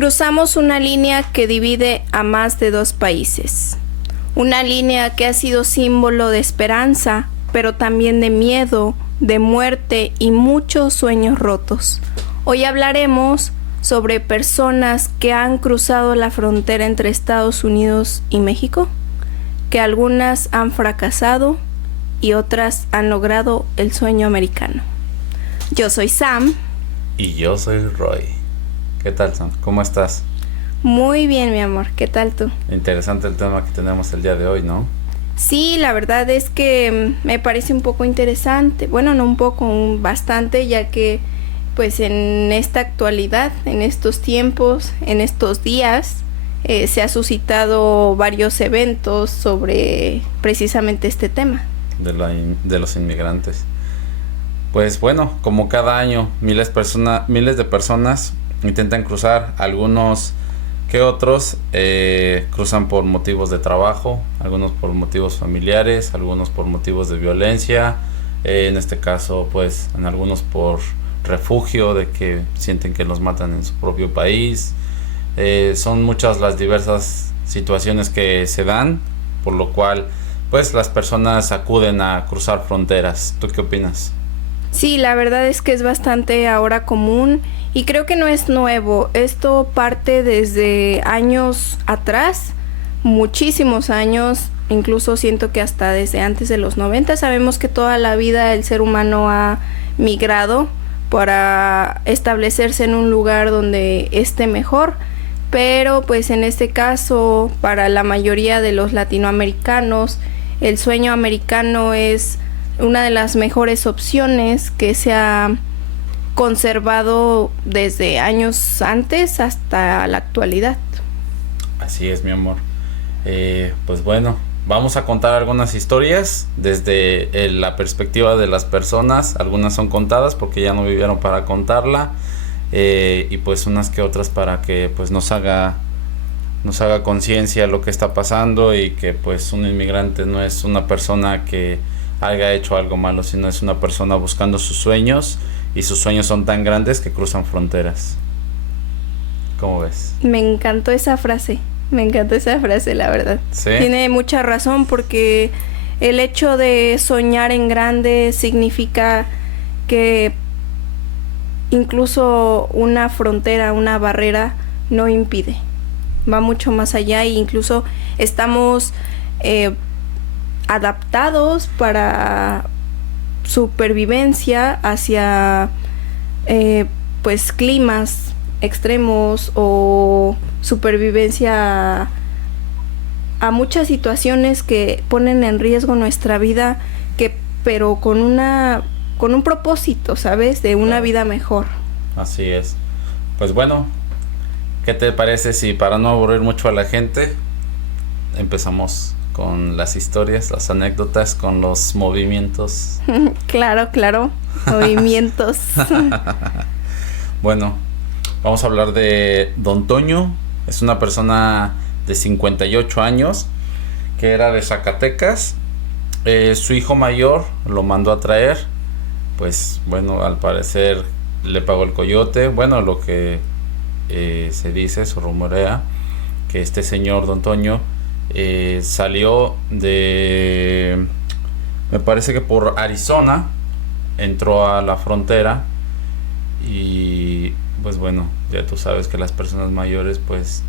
Cruzamos una línea que divide a más de 2 países. Una línea que ha sido símbolo de esperanza, pero también de miedo, de muerte y muchos sueños rotos. Hoy hablaremos sobre personas que han cruzado la frontera entre Estados Unidos y México, que algunas han fracasado y otras han logrado el sueño americano. Yo soy Sam. Y yo soy Roy. ¿Qué tal, Sam? ¿Cómo estás? Muy bien, mi amor. ¿Qué tal tú? Interesante el tema que tenemos el día de hoy, ¿no? Sí, la verdad es que me parece un poco interesante. Bueno, no un poco, bastante, ya que pues en esta actualidad, en estos tiempos, en estos días, se ha suscitado varios eventos sobre precisamente este tema. De los inmigrantes. Pues bueno, como cada año, miles de personas intentan cruzar, algunos que otros cruzan por motivos de trabajo, algunos por motivos familiares, algunos por motivos de violencia, en este caso pues en algunos por refugio, de que sienten que los matan en su propio país. Son muchas las diversas situaciones que se dan, por lo cual pues las personas acuden a cruzar fronteras. ¿Tú qué opinas? Sí, la verdad es que es bastante ahora común y creo que no es nuevo. Esto parte desde años atrás, muchísimos años, incluso siento que hasta desde antes de los 90. Sabemos que toda la vida el ser humano ha migrado para establecerse en un lugar donde esté mejor, pero pues en este caso, para la mayoría de los latinoamericanos, el sueño americano es una de las mejores opciones que se ha conservado desde años antes hasta la actualidad. Así es, mi amor. Pues bueno, vamos a contar algunas historias desde la perspectiva de las personas. Algunas son contadas porque ya no vivieron para contarla, y pues unas que otras para que pues nos haga conciencia lo que está pasando, y que pues un inmigrante no es una persona que haya hecho algo malo, sino es una persona buscando sus sueños, y sus sueños son tan grandes que cruzan fronteras. ¿Cómo ves? Me encantó esa frase, la verdad. ¿Sí? Tiene mucha razón, porque el hecho de soñar en grande significa que incluso una frontera, una barrera no impide. Va mucho más allá, e incluso estamos adaptados para supervivencia hacia pues climas extremos, o supervivencia a muchas situaciones que ponen en riesgo nuestra vida, pero con un propósito, ¿sabes? De una vida mejor. Así es. Pues bueno, ¿qué te parece si, para no aburrir mucho a la gente, empezamos con las historias, las anécdotas, con los movimientos? Claro, movimientos. Bueno, vamos a hablar de Don Toño. Es una persona de 58 años que era de Zacatecas. Su hijo mayor lo mandó a traer. Pues bueno, al parecer le pagó el coyote. Bueno, lo que se dice, se rumorea, que este señor Don Toño salió de, me parece que por Arizona, entró a la frontera, y pues bueno, ya tú sabes que las personas mayores pues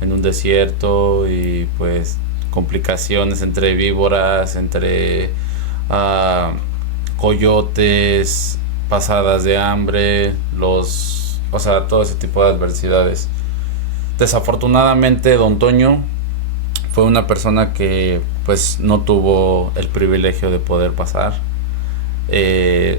en un desierto, y pues complicaciones entre víboras, entre coyotes, pasadas de hambre, todo ese tipo de adversidades. Desafortunadamente Don Toño fue una persona que pues no tuvo el privilegio de poder pasar. Me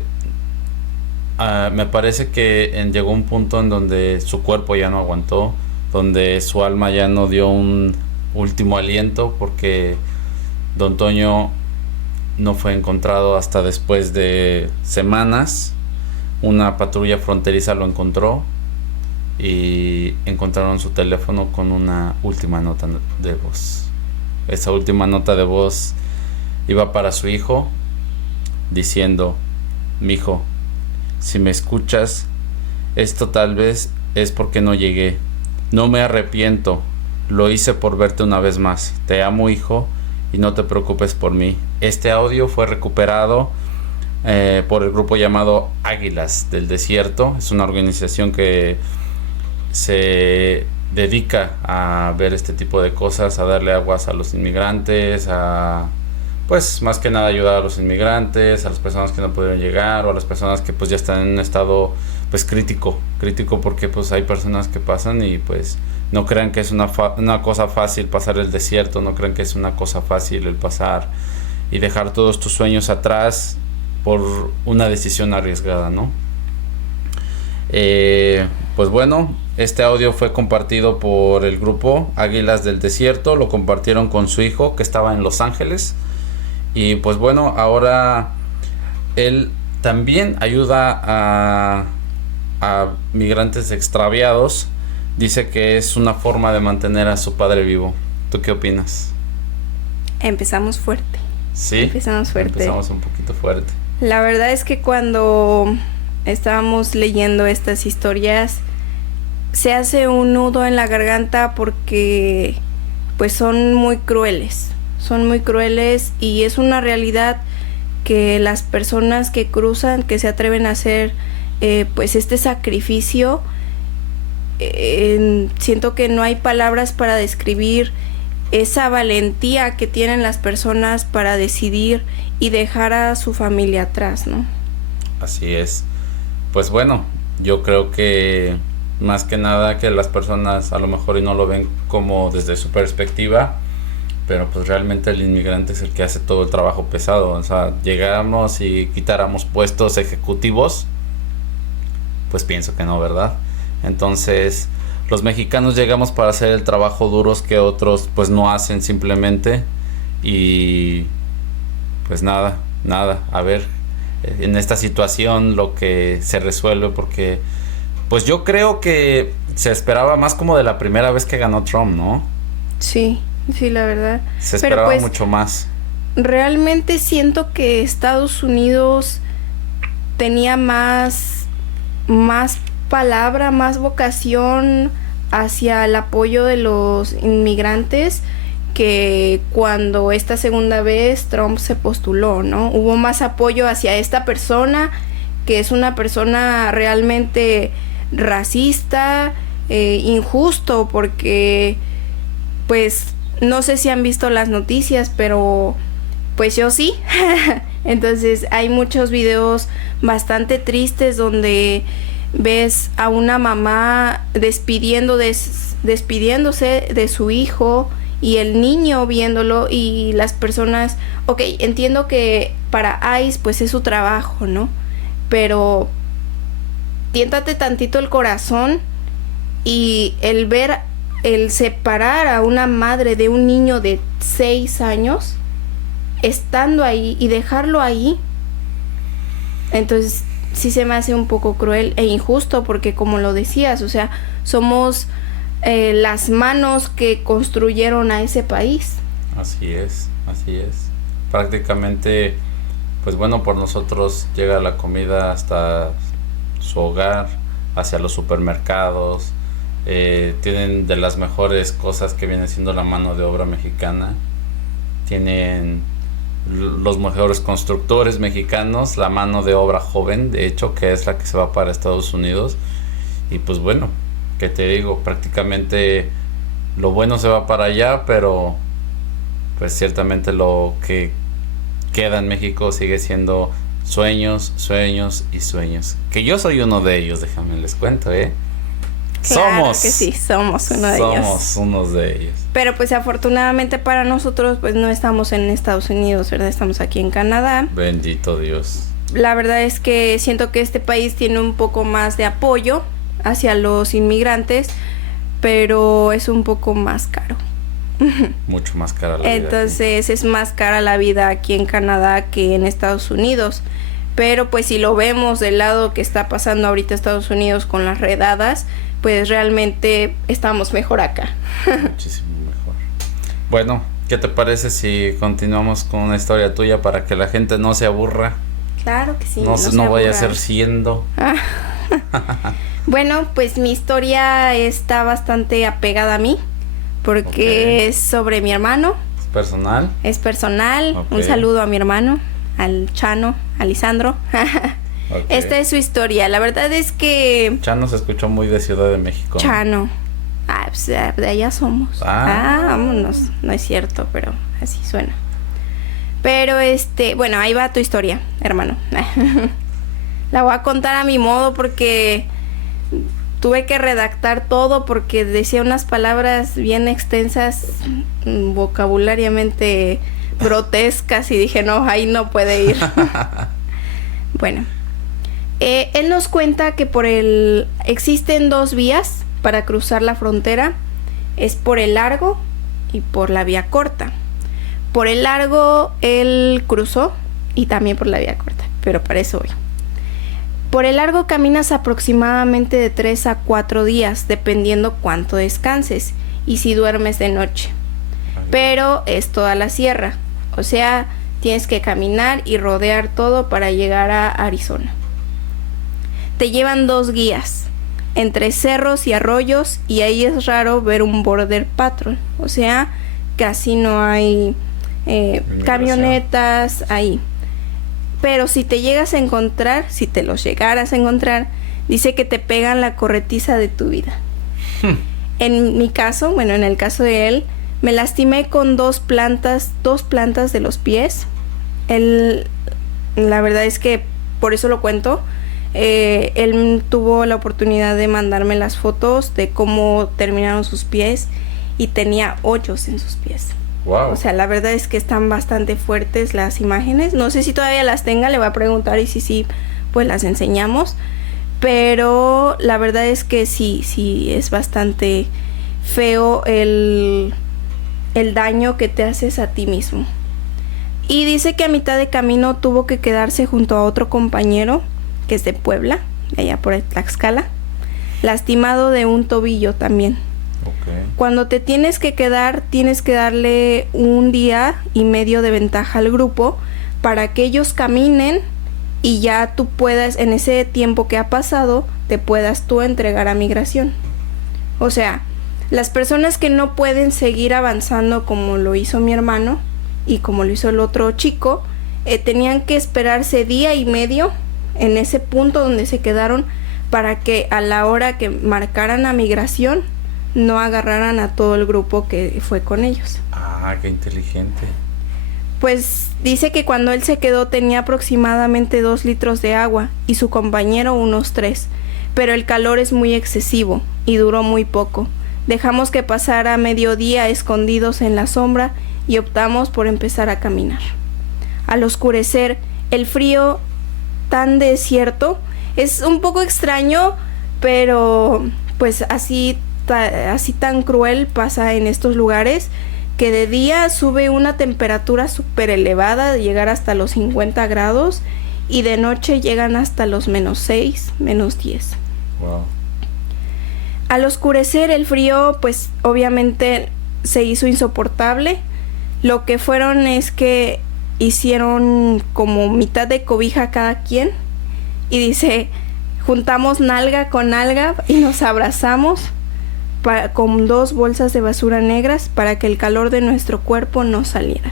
parece que llegó un punto en donde su cuerpo ya no aguantó, donde su alma ya no dio un último aliento, porque Don Toño no fue encontrado hasta después de semanas. Una patrulla fronteriza lo encontró, y encontraron su teléfono con una última nota de voz. Esa última nota de voz iba para su hijo, diciendo: mijo, si me escuchas, esto tal vez es porque no llegué, No me arrepiento. Lo hice por verte una vez más. Te amo, hijo, y no te preocupes por mí. Este audio fue recuperado por el grupo llamado Águilas del Desierto. Es una organización que se dedica a ver este tipo de cosas, a darle aguas a los inmigrantes, a pues más que nada ayudar a los inmigrantes, a las personas que no pudieron llegar, o a las personas que pues ya están en un estado pues crítico porque pues hay personas que pasan y pues no crean que es una cosa fácil pasar el desierto, no crean que es una cosa fácil el pasar y dejar todos tus sueños atrás por una decisión arriesgada, ¿no? Pues bueno, este audio fue compartido por el grupo Águilas del Desierto, lo compartieron con su hijo que estaba en Los Ángeles. Y pues bueno, ahora él también ayuda a migrantes extraviados. Dice que es una forma de mantener a su padre vivo. ¿Tú qué opinas? Empezamos fuerte. Sí, empezamos fuerte. Empezamos un poquito fuerte. La verdad es que cuando estábamos leyendo estas historias, se hace un nudo en la garganta porque pues son muy crueles. Son muy crueles y es una realidad que las personas que cruzan, que se atreven a hacer pues este sacrificio, siento que no hay palabras para describir esa valentía que tienen las personas para decidir y dejar a su familia atrás, ¿no? Así es. Pues bueno, yo creo que más que nada que las personas a lo mejor y no lo ven como desde su perspectiva, pero pues realmente el inmigrante es el que hace todo el trabajo pesado. O sea, llegáramos y quitáramos puestos ejecutivos, pues pienso que no, ¿verdad? Entonces, los mexicanos llegamos para hacer el trabajo duros que otros pues no hacen simplemente. Y pues nada, a ver en esta situación lo que se resuelve, porque pues yo creo que se esperaba más como de la primera vez que ganó Trump, ¿no? Sí, la verdad. Se esperaba pues, mucho más. Realmente siento que Estados Unidos tenía más palabra, más vocación hacia el apoyo de los inmigrantes que cuando esta segunda vez Trump se postuló, ¿no? Hubo más apoyo hacia esta persona, que es una persona realmente racista, injusto, porque pues no sé si han visto las noticias, pero pues yo sí. Entonces hay muchos videos bastante tristes donde ves a una mamá despidiéndose de su hijo y el niño viéndolo, y las personas, ok, entiendo que para ICE pues es su trabajo, ¿no? Pero tiéntate tantito el corazón y el separar a una madre de un niño de 6 años estando ahí y dejarlo ahí, entonces sí se me hace un poco cruel e injusto, porque como lo decías, o sea, somos las manos que construyeron a ese país. Así es. Prácticamente, pues bueno, por nosotros llega la comida hasta su hogar, hacia los supermercados. Tienen de las mejores cosas que viene siendo la mano de obra mexicana. Tienen los mejores constructores mexicanos, la mano de obra joven, de hecho, que es la que se va para Estados Unidos. Y pues bueno, ¿qué te digo? Prácticamente lo bueno se va para allá, pero pues ciertamente lo que queda en México sigue siendo sueños y sueños. Que yo soy uno de ellos, déjame les cuento, Claro que sí, somos uno de ellos. Somos unos de ellos. Pero pues afortunadamente para nosotros pues no estamos en Estados Unidos, ¿verdad? Estamos aquí en Canadá. Bendito Dios. La verdad es que siento que este país tiene un poco más de apoyo hacia los inmigrantes, pero es un poco más caro. Mucho más cara la vida. Entonces es más cara la vida aquí en Canadá que en Estados Unidos. Pero pues si lo vemos del lado que está pasando ahorita Estados Unidos con las redadas, pues realmente estamos mejor acá. Muchísimo mejor. Bueno, ¿qué te parece si continuamos con una historia tuya para que la gente no se aburra? Claro que sí. No vaya a ser siendo. Bueno, pues mi historia está bastante apegada a mí, porque es sobre mi hermano. ¿Es personal? Es personal. Un saludo a mi hermano, al Chano, a Lisandro. Esta es su historia. La verdad es que... Chano se escuchó muy de Ciudad de México. Chano. Pues de allá somos. Vámonos. No es cierto, pero así suena. Pero bueno, ahí va tu historia, hermano. La voy a contar a mi modo porque tuve que redactar todo porque decía unas palabras bien extensas, vocabulariamente grotescas, y dije, no, ahí no puede ir. Bueno, él nos cuenta que existen 2 vías para cruzar la frontera. Es por el largo y por la vía corta. Por el largo él cruzó y también por la vía corta, pero para eso voy. Por el largo caminas aproximadamente de 3 a 4 días, dependiendo cuánto descanses y si duermes de noche. Pero es toda la sierra, o sea, tienes que caminar y rodear todo para llegar a Arizona. Te llevan 2 guías, entre cerros y arroyos, y ahí es raro ver un border patrol, o sea, casi no hay camionetas ahí. Pero si te llegas a encontrar, si te los llegaras a encontrar, dice que te pegan la corretiza de tu vida. En mi caso, bueno, en el caso de él, me lastimé con 2 plantas de los pies. La verdad es que por eso lo cuento. Él tuvo la oportunidad de mandarme las fotos de cómo terminaron sus pies y tenía hoyos en sus pies. Wow. O sea, la verdad es que están bastante fuertes las imágenes. No sé si todavía las tenga, le voy a preguntar, y si sí, pues las enseñamos. Pero la verdad es que sí es bastante feo el daño que te haces a ti mismo. Y dice que a mitad de camino tuvo que quedarse junto a otro compañero, que es de Puebla, de allá por Tlaxcala, lastimado de un tobillo también. Okay. Cuando te tienes que quedar, tienes que darle 1 día y medio de ventaja al grupo para que ellos caminen y ya tú puedas, en ese tiempo que ha pasado, te puedas tú entregar a migración. O sea, las personas que no pueden seguir avanzando como lo hizo mi hermano y como lo hizo el otro chico, tenían que esperarse 1 día y medio en ese punto donde se quedaron para que a la hora que marcaran a migración no agarraran a todo el grupo que fue con ellos. Qué inteligente. Pues dice que cuando él se quedó tenía aproximadamente 2 litros de agua y su compañero unos 3, pero el calor es muy excesivo y duró muy poco. Dejamos que pasara mediodía escondidos en la sombra y optamos por empezar a caminar. Al oscurecer, el frío tan desierto es un poco extraño, pero pues así tan cruel pasa en estos lugares, que de día sube una temperatura súper elevada, de llegar hasta los 50 grados, y de noche llegan hasta los -6, -10. Wow. Al oscurecer el frío, pues obviamente se hizo insoportable. Lo que fueron es que hicieron como mitad de cobija cada quien, y dice, juntamos nalga con nalga y nos abrazamos con 2 bolsas de basura negras para que el calor de nuestro cuerpo no saliera.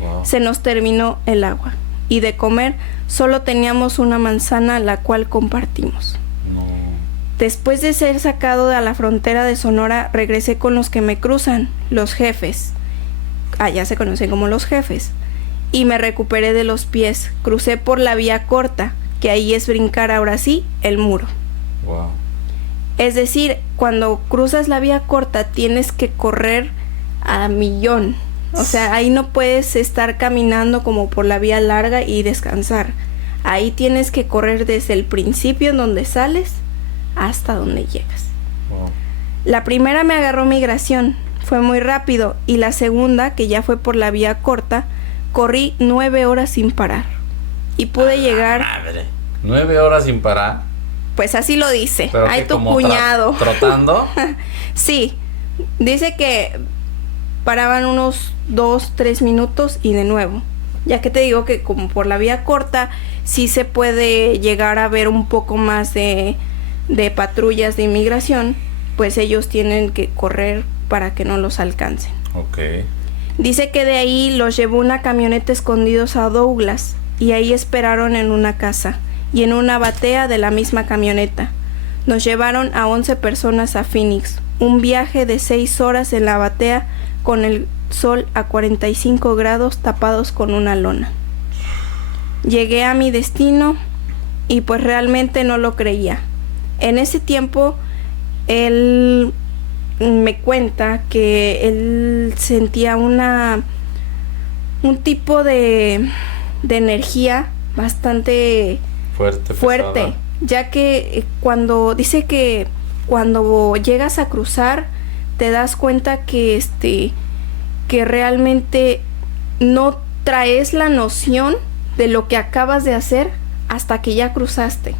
Wow. Se nos terminó el agua y de comer solo teníamos una manzana, la cual compartimos. No. Después de ser sacado de la frontera de Sonora, regresé con los que me cruzan, los jefes. Allá se conocen como los jefes. Y me recuperé de los pies. Crucé por la vía corta, que ahí es brincar ahora sí el muro. Wow. Es decir, cuando cruzas la vía corta tienes que correr a millón. O sea, ahí no puedes estar caminando como por la vía larga y descansar. Ahí tienes que correr desde el principio en donde sales hasta donde llegas. Wow. La primera me agarró migración, fue muy rápido, y la segunda, que ya fue por la vía corta, corrí 9 horas sin parar. Y pude llegar... Madre. 9 horas sin parar. Pues así lo dice. Pero Ay, que tu como cuñado. ¿Trotando? Sí. Dice que paraban unos 2-3 minutos y de nuevo. Ya que te digo que como por la vía corta sí se puede llegar a ver un poco más de de patrullas de inmigración, pues ellos tienen que correr para que no los alcancen. Ok. Dice que de ahí los llevó una camioneta escondidos a Douglas y ahí esperaron en una casa y en una batea de la misma camioneta. Nos llevaron a 11 personas a Phoenix, un viaje de 6 horas en la batea con el sol a 45 grados tapados con una lona. Llegué a mi destino y pues realmente no lo creía. En ese tiempo él me cuenta que él sentía un tipo de energía bastante fuerte, ya que dice que cuando llegas a cruzar te das cuenta que que realmente no traes la noción de lo que acabas de hacer hasta que ya cruzaste.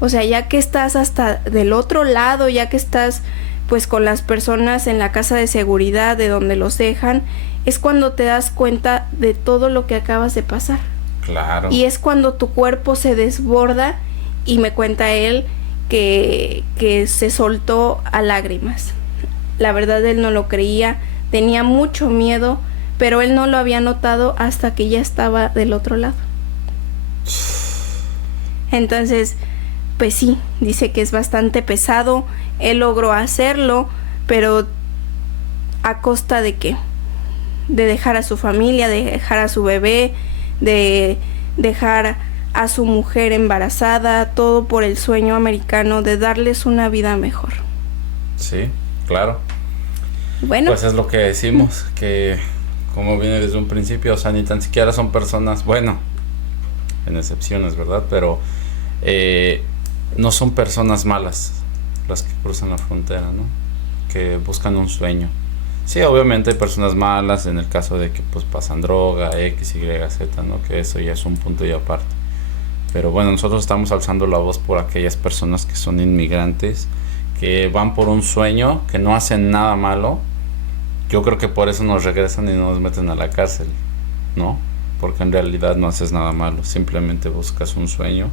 O sea, ya que estás hasta del otro lado, ya que estás pues con las personas en la casa de seguridad de donde los dejan, es cuando te das cuenta de todo lo que acabas de pasar. Claro. Y es cuando tu cuerpo se desborda y me cuenta él que se soltó a lágrimas. La verdad él no lo creía, tenía mucho miedo, pero él no lo había notado hasta que ya estaba del otro lado. Entonces, pues sí, dice que es bastante pesado. Él logró hacerlo, pero ¿a costa de qué? De dejar a su familia, de dejar a su bebé, de dejar a su mujer embarazada, todo por el sueño americano de darles una vida mejor. Sí, claro. Bueno, pues es lo que decimos, que como viene desde un principio, o sea, ni tan siquiera son personas, bueno, en excepciones, ¿verdad? Pero no son personas malas las que cruzan la frontera, ¿no? Que buscan un sueño. Sí, obviamente hay personas malas en el caso de que pues pasan droga, X, Y, Z, ¿no? Que eso ya es un punto y aparte. Pero bueno, nosotros estamos alzando la voz por aquellas personas que son inmigrantes, que van por un sueño, que no hacen nada malo. Yo creo que por eso nos regresan y no nos meten a la cárcel, ¿no? Porque en realidad no haces nada malo, simplemente buscas un sueño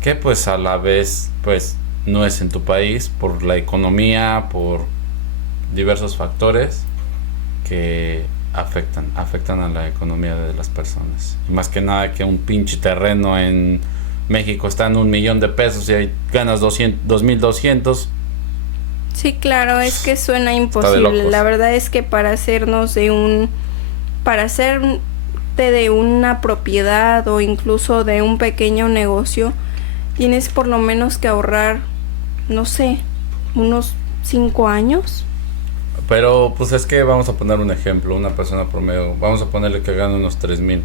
que pues a la vez pues no es en tu país por la economía, por diversos factores que afectan a la economía de las personas. Y más que nada que un pinche terreno en México está en $1,000,000 y ahí ganas 2,200. sí, claro, es que suena imposible. La verdad es que para hacerte de una propiedad o incluso de un pequeño negocio, tienes por lo menos que ahorrar, no sé, unos 5 años. Pero pues es que vamos a poner un ejemplo, una persona promedio, vamos a ponerle que gane unos 3,000.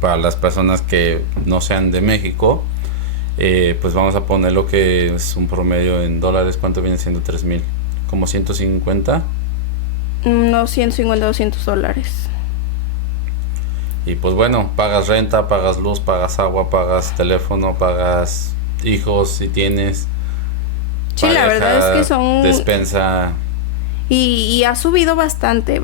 Para las personas que no sean de México, pues vamos a poner lo que es un promedio en dólares. ¿Cuánto viene siendo 3,000? ¿Como 150? No, 150, $200. Y pues bueno, pagas renta, pagas luz, pagas agua, pagas teléfono, pagas hijos si tienes. Sí, pareja, la verdad es que son... despensa. Y ha subido bastante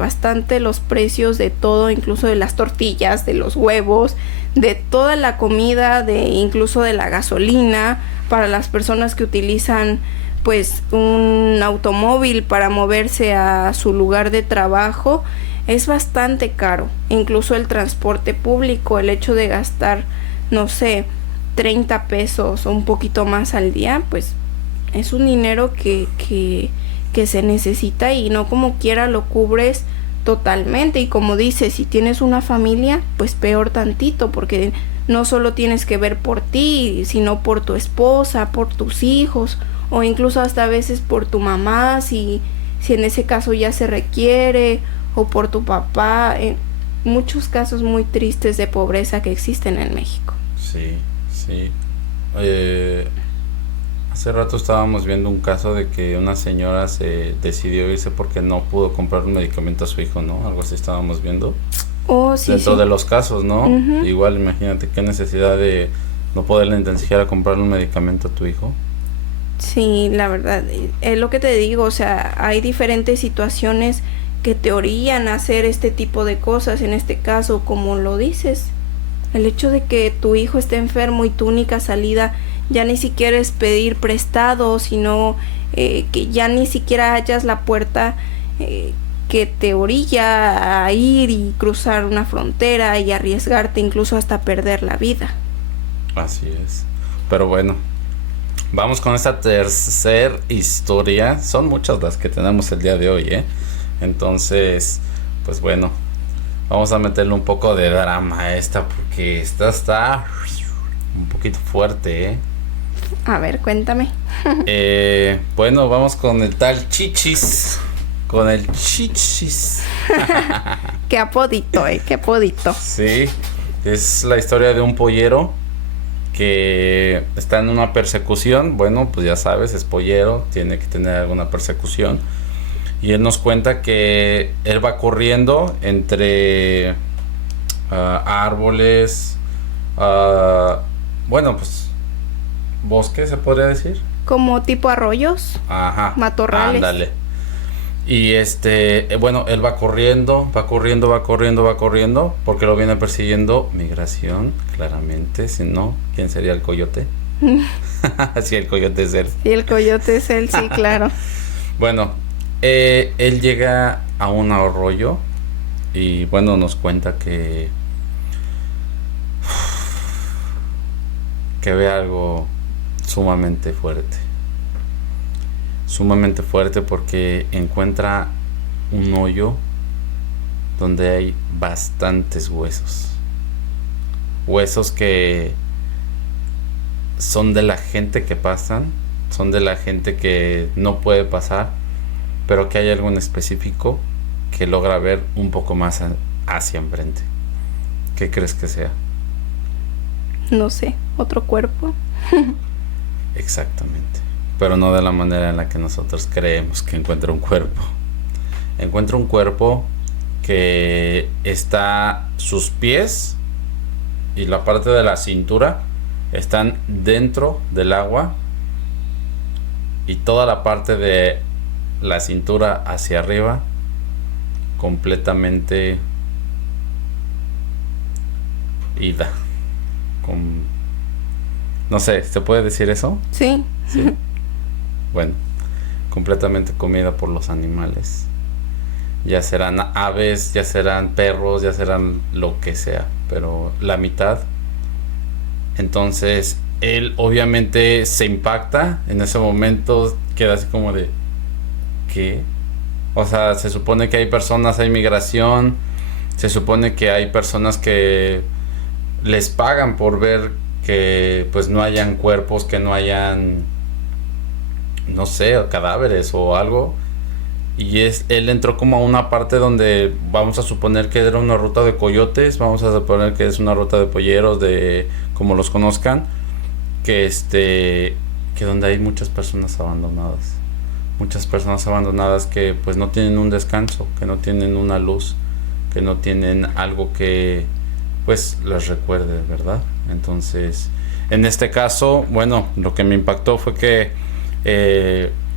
los precios de todo, incluso de las tortillas, de los huevos, de toda la comida, incluso de la gasolina, para las personas que utilizan pues un automóvil para moverse a su lugar de trabajo. Es bastante caro, incluso el transporte público, el hecho de gastar, no sé, 30 pesos o un poquito más al día, pues es un dinero que se necesita y no como quiera lo cubres totalmente. Y como dices, si tienes una familia, pues peor tantito, porque no solo tienes que ver por ti, sino por tu esposa, por tus hijos, o incluso hasta a veces por tu mamá, si en ese caso ya se requiere, o por tu papá. Muchos casos muy tristes de pobreza que existen en México. Sí. Hace rato estábamos viendo un caso de que una señora se decidió irse porque no pudo comprar un medicamento a su hijo, ¿no? Algo así estábamos viendo. Oh, sí, dentro sí. de los casos, ¿no? Uh-huh. Igual imagínate qué necesidad de no poderle ni siquiera comprar un medicamento a tu hijo. Sí, la verdad, es lo que te digo, o sea, hay diferentes situaciones que te orillan a hacer este tipo de cosas. En este caso, como lo dices, el hecho de que tu hijo esté enfermo y tu única salida ya ni siquiera es pedir prestado, sino que ya ni siquiera hallas la puerta que te orilla a ir y cruzar una frontera y arriesgarte incluso hasta perder la vida. Así es. Pero bueno, vamos con esta tercera historia. Son muchas las que tenemos el día de hoy, ¿eh? Entonces, pues bueno, vamos a meterle un poco de drama a esta, porque esta está un poquito fuerte, ¿eh? A ver, cuéntame. Bueno, vamos con el tal Chichis. Con el Chichis. Qué apodito, qué apodito. Sí, es la historia de un pollero que está en una persecución. Bueno, pues ya sabes, es pollero, tiene que tener alguna persecución. Y él nos cuenta que él va corriendo entre árboles, bueno, pues bosque, se podría decir. Como tipo arroyos. Ajá. Matorrales. Ándale. Y bueno, él va corriendo, porque lo viene persiguiendo migración, claramente. Si no, ¿quién sería el coyote? Sí, el coyote es él. Sí, el coyote es él, sí, claro. Bueno, él llega a un arroyo y bueno, nos cuenta que ve algo sumamente fuerte. Sumamente fuerte porque encuentra un hoyo donde hay bastantes huesos. Huesos que son de la gente que pasan, son de la gente que no puede pasar, pero que hay algo en específico que logra ver un poco más hacia enfrente. ¿Qué crees que sea? No sé, otro cuerpo. Exactamente. Pero no de la manera en la que nosotros creemos que encuentra un cuerpo. Encuentra un cuerpo que está, sus pies y la parte de la cintura están dentro del agua y toda la parte de la cintura hacia arriba completamente ida. No sé, ¿se puede decir eso? Sí. Sí. Bueno, completamente comida por los animales. Ya serán aves, ya serán perros, ya serán lo que sea, pero la mitad. Entonces, él obviamente se impacta. En ese momento queda así como de ¿qué? O sea, se supone que hay personas, hay migración. Se supone que hay personas que les pagan por ver que pues no hayan cuerpos, que no hayan, no sé, cadáveres o algo. Y él entró como a una parte donde vamos a suponer que era una ruta de coyotes, vamos a suponer que es una ruta de polleros, de como los conozcan, que que donde hay muchas personas abandonadas. Muchas personas abandonadas que pues no tienen un descanso, que no tienen una luz, que no tienen algo que pues les recuerde, ¿verdad? Entonces, en este caso, bueno, lo que me impactó fue que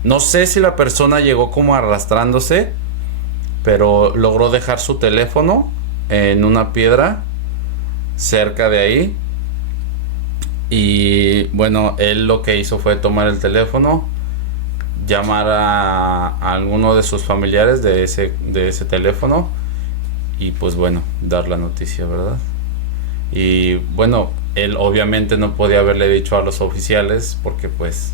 no sé si la persona llegó como arrastrándose, pero logró dejar su teléfono en una piedra cerca de ahí. Y bueno, él lo que hizo fue tomar el teléfono, llamar a alguno de sus familiares de ese teléfono y pues bueno, dar la noticia, ¿verdad? Y bueno, él obviamente no podía haberle dicho a los oficiales porque pues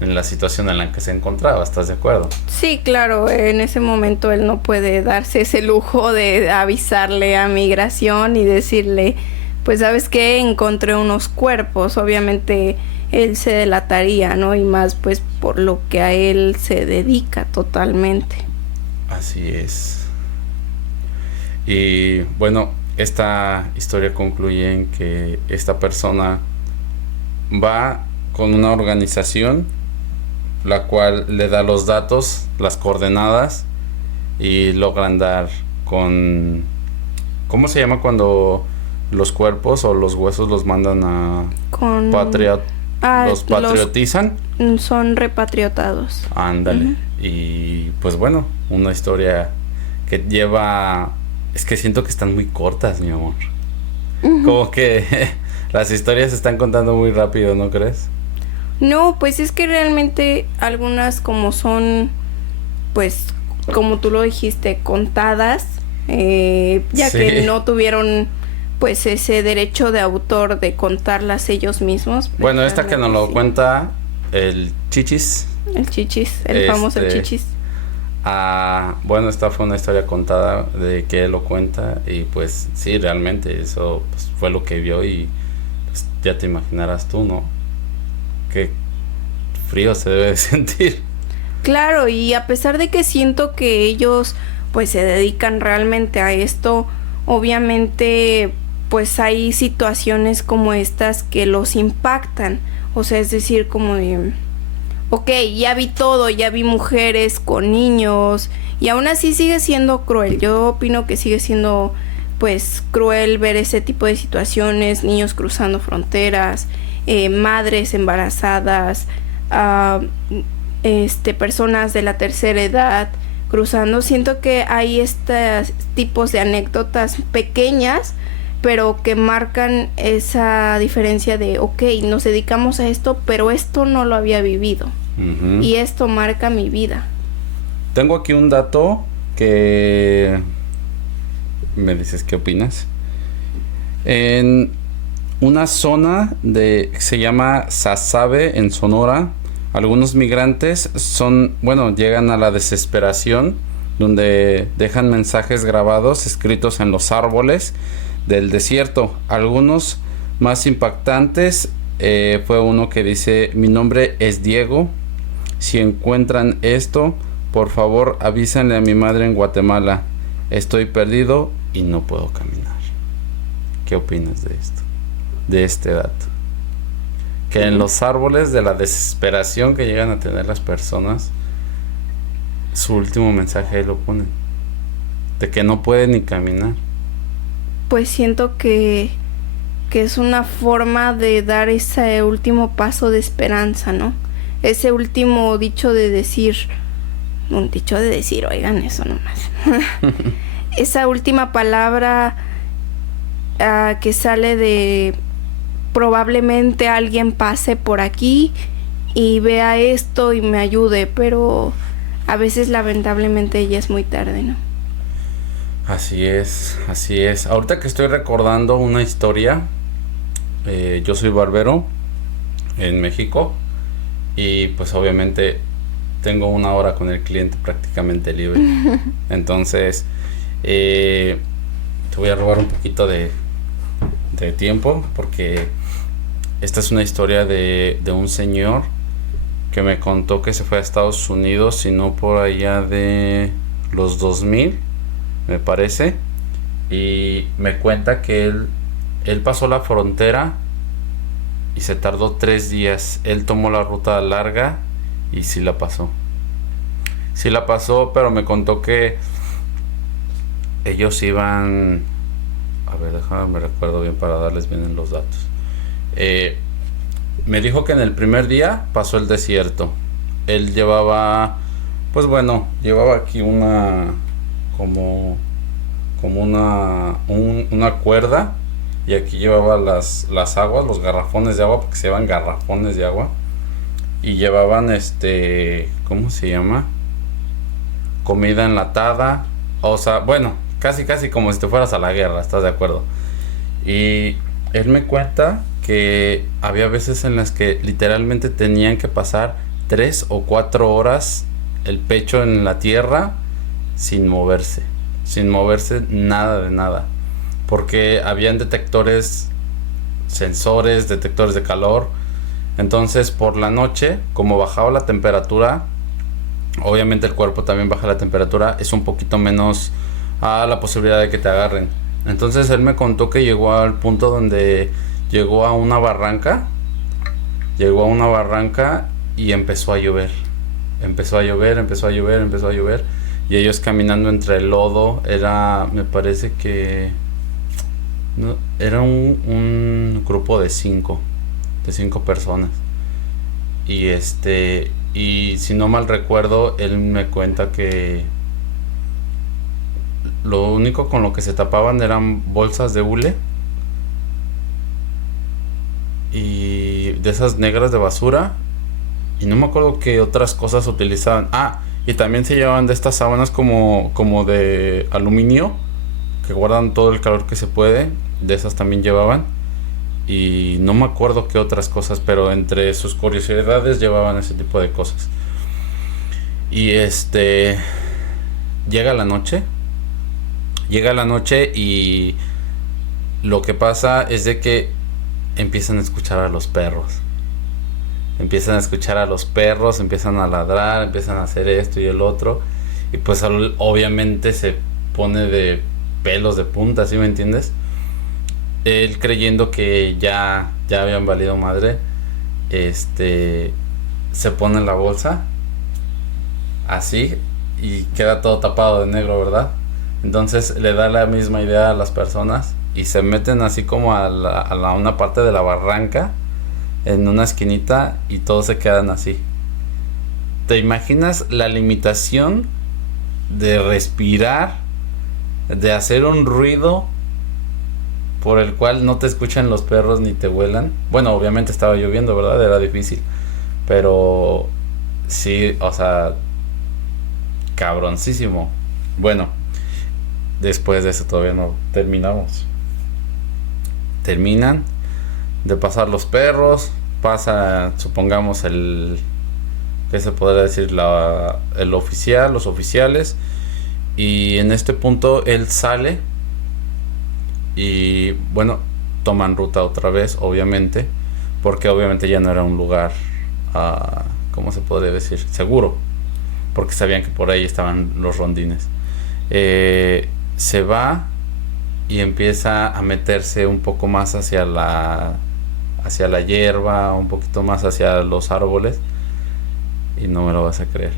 en la situación en la que se encontraba, ¿estás de acuerdo? Sí, claro, en ese momento él no puede darse ese lujo de avisarle a migración y decirle, pues sabes qué, encontré unos cuerpos. Obviamente él se delataría, ¿no? Y más pues por lo que a él se dedica totalmente. Así es. Y bueno, esta historia concluye en que esta persona va con una organización la cual le da los datos, las coordenadas y logran dar con... ¿Cómo se llama cuando los cuerpos o los huesos los mandan a... Con... los patriotizan? Son repatriatados. Ándale. Uh-huh. Y pues bueno, una historia que lleva... Es que siento que están muy cortas, mi amor. Uh-huh. Como que Las historias se están contando muy rápido, ¿no crees? No, pues es que realmente algunas como son, pues, como tú lo dijiste, contadas, ya que Sí. no tuvieron, pues, ese derecho de autor de contarlas ellos mismos. Pues, Bueno, esta que nos realmente lo sí. cuenta el Chichis. El chichis, el famoso Este, chichis. bueno, esta fue una historia contada de que él lo cuenta y pues sí, realmente eso pues, fue lo que vio y pues, ya te imaginarás tú, ¿no? Qué frío se debe de sentir. Claro, y a pesar de que siento que ellos pues se dedican realmente a esto, obviamente pues hay situaciones como estas que los impactan. O sea, es decir, como de, ok, ya vi todo, ya vi mujeres con niños y aún así sigue siendo cruel. Yo opino que sigue siendo pues cruel ver ese tipo de situaciones, niños cruzando fronteras, madres embarazadas, ah, personas de la tercera edad cruzando. Siento que hay estos tipos de anécdotas pequeñas, pero que marcan esa diferencia de, ok, nos dedicamos a esto, pero esto no lo había vivido. Ujú. Y esto marca mi vida. Tengo aquí un dato que me dices qué opinas. En una zona se llama Sasabe en Sonora, algunos migrantes llegan a la desesperación, donde dejan mensajes grabados escritos en los árboles del desierto. Algunos más impactantes fue uno que dice: mi nombre es Diego, si encuentran esto, por favor avísenle a mi madre en Guatemala, estoy perdido y no puedo caminar. ¿Qué opinas de esto? De este dato. Que en los árboles de la desesperación que llegan a tener las personas, su último mensaje ahí lo ponen. De que no pueden ni caminar. Pues siento que es una forma de dar ese último paso de esperanza, ¿no? Ese último dicho de decir, un dicho de decir, oigan eso nomás. Esa última palabra que sale de probablemente alguien pase por aquí y vea esto y me ayude, pero a veces lamentablemente ya es muy tarde, ¿no? Así es, así es. Ahorita que estoy recordando una historia, yo soy barbero en México y pues obviamente tengo una hora con el cliente prácticamente libre. Entonces, te voy a robar un poquito de tiempo porque esta es una historia de un señor que me contó que se fue a Estados Unidos, y no por allá de los 2000, me parece, y me cuenta que él pasó la frontera y se tardó 3 días. Él tomó la ruta larga y sí la pasó. Sí la pasó, pero me contó que ellos iban... A ver, déjame, me recuerdo bien para darles bien en los datos. Me dijo que en el primer día pasó el desierto. Él llevaba, pues bueno, llevaba aquí una una cuerda, y aquí llevaba las aguas, los garrafones de agua, porque se llaman garrafones de agua, y llevaban ¿cómo se llama? Comida enlatada, o sea, bueno, casi como si te fueras a la guerra, ¿estás de acuerdo? Y él me cuenta que había veces en las que literalmente tenían que pasar 3 o 4 horas el pecho en la tierra sin moverse nada de nada, porque habían sensores, detectores de calor. Entonces por la noche, como bajaba la temperatura, obviamente el cuerpo también baja la temperatura, es un poquito menos a la posibilidad de que te agarren. Entonces él me contó que llegó al punto donde llegó a una barranca y empezó a llover. Empezó a llover, y ellos caminando entre el lodo. Me parece que no, era un grupo de 5 personas. Y si no mal recuerdo, él me cuenta que lo único con lo que se tapaban eran bolsas de hule de esas negras de basura. Y no me acuerdo qué otras cosas utilizaban. Y también se llevaban de estas sábanas como de aluminio, que guardan todo el calor que se puede. De esas también llevaban. Y no me acuerdo qué otras cosas, pero entre sus curiosidades llevaban ese tipo de cosas. Y llega la noche. Y lo que pasa es de que empiezan a escuchar a los perros. Empiezan a ladrar, empiezan a hacer esto y el otro. Y pues obviamente se pone de pelos de punta, ¿sí me entiendes? Él creyendo que ya habían valido madre, se pone la bolsa así y queda todo tapado de negro, ¿verdad? Entonces le da la misma idea a las personas y se meten así como a una parte de la barranca, en una esquinita, y todos se quedan así. ¿Te imaginas la limitación de respirar, de hacer un ruido por el cual no te escuchan los perros ni te huelan? Bueno, obviamente estaba lloviendo, ¿verdad? Era difícil. Pero sí, o sea, cabroncísimo. Bueno, después de eso todavía no terminamos. Terminan de pasar los perros, pasa, supongamos, ¿qué se podría decir? El oficial, los oficiales. Y en este punto él sale y bueno, toman ruta otra vez, obviamente, porque obviamente ya no era un lugar, ¿cómo se podría decir? Seguro, porque sabían que por ahí estaban los rondines. Se va y empieza a meterse un poco más hacia la hierba, un poquito más hacia los árboles, y no me lo vas a creer.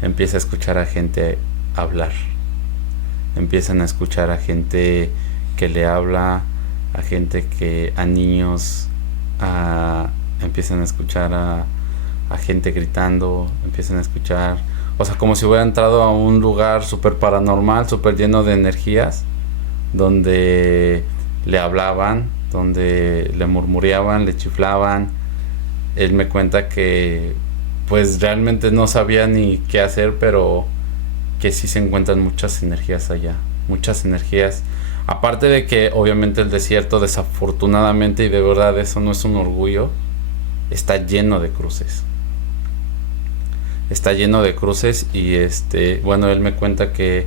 Empieza a escuchar a gente hablar. Empiezan a escuchar a gente que le habla, a niños, empiezan a escuchar a gente gritando, empiezan a escuchar, o sea, como si hubiera entrado a un lugar súper paranormal, súper lleno de energías, donde le hablaban, donde le murmureaban, le chiflaban. Él me cuenta que pues realmente no sabía ni qué hacer, pero que sí se encuentran muchas energías allá, muchas energías. Aparte de que obviamente el desierto, desafortunadamente, y de verdad eso no es un orgullo, está lleno de cruces. Está lleno de cruces y bueno, él me cuenta que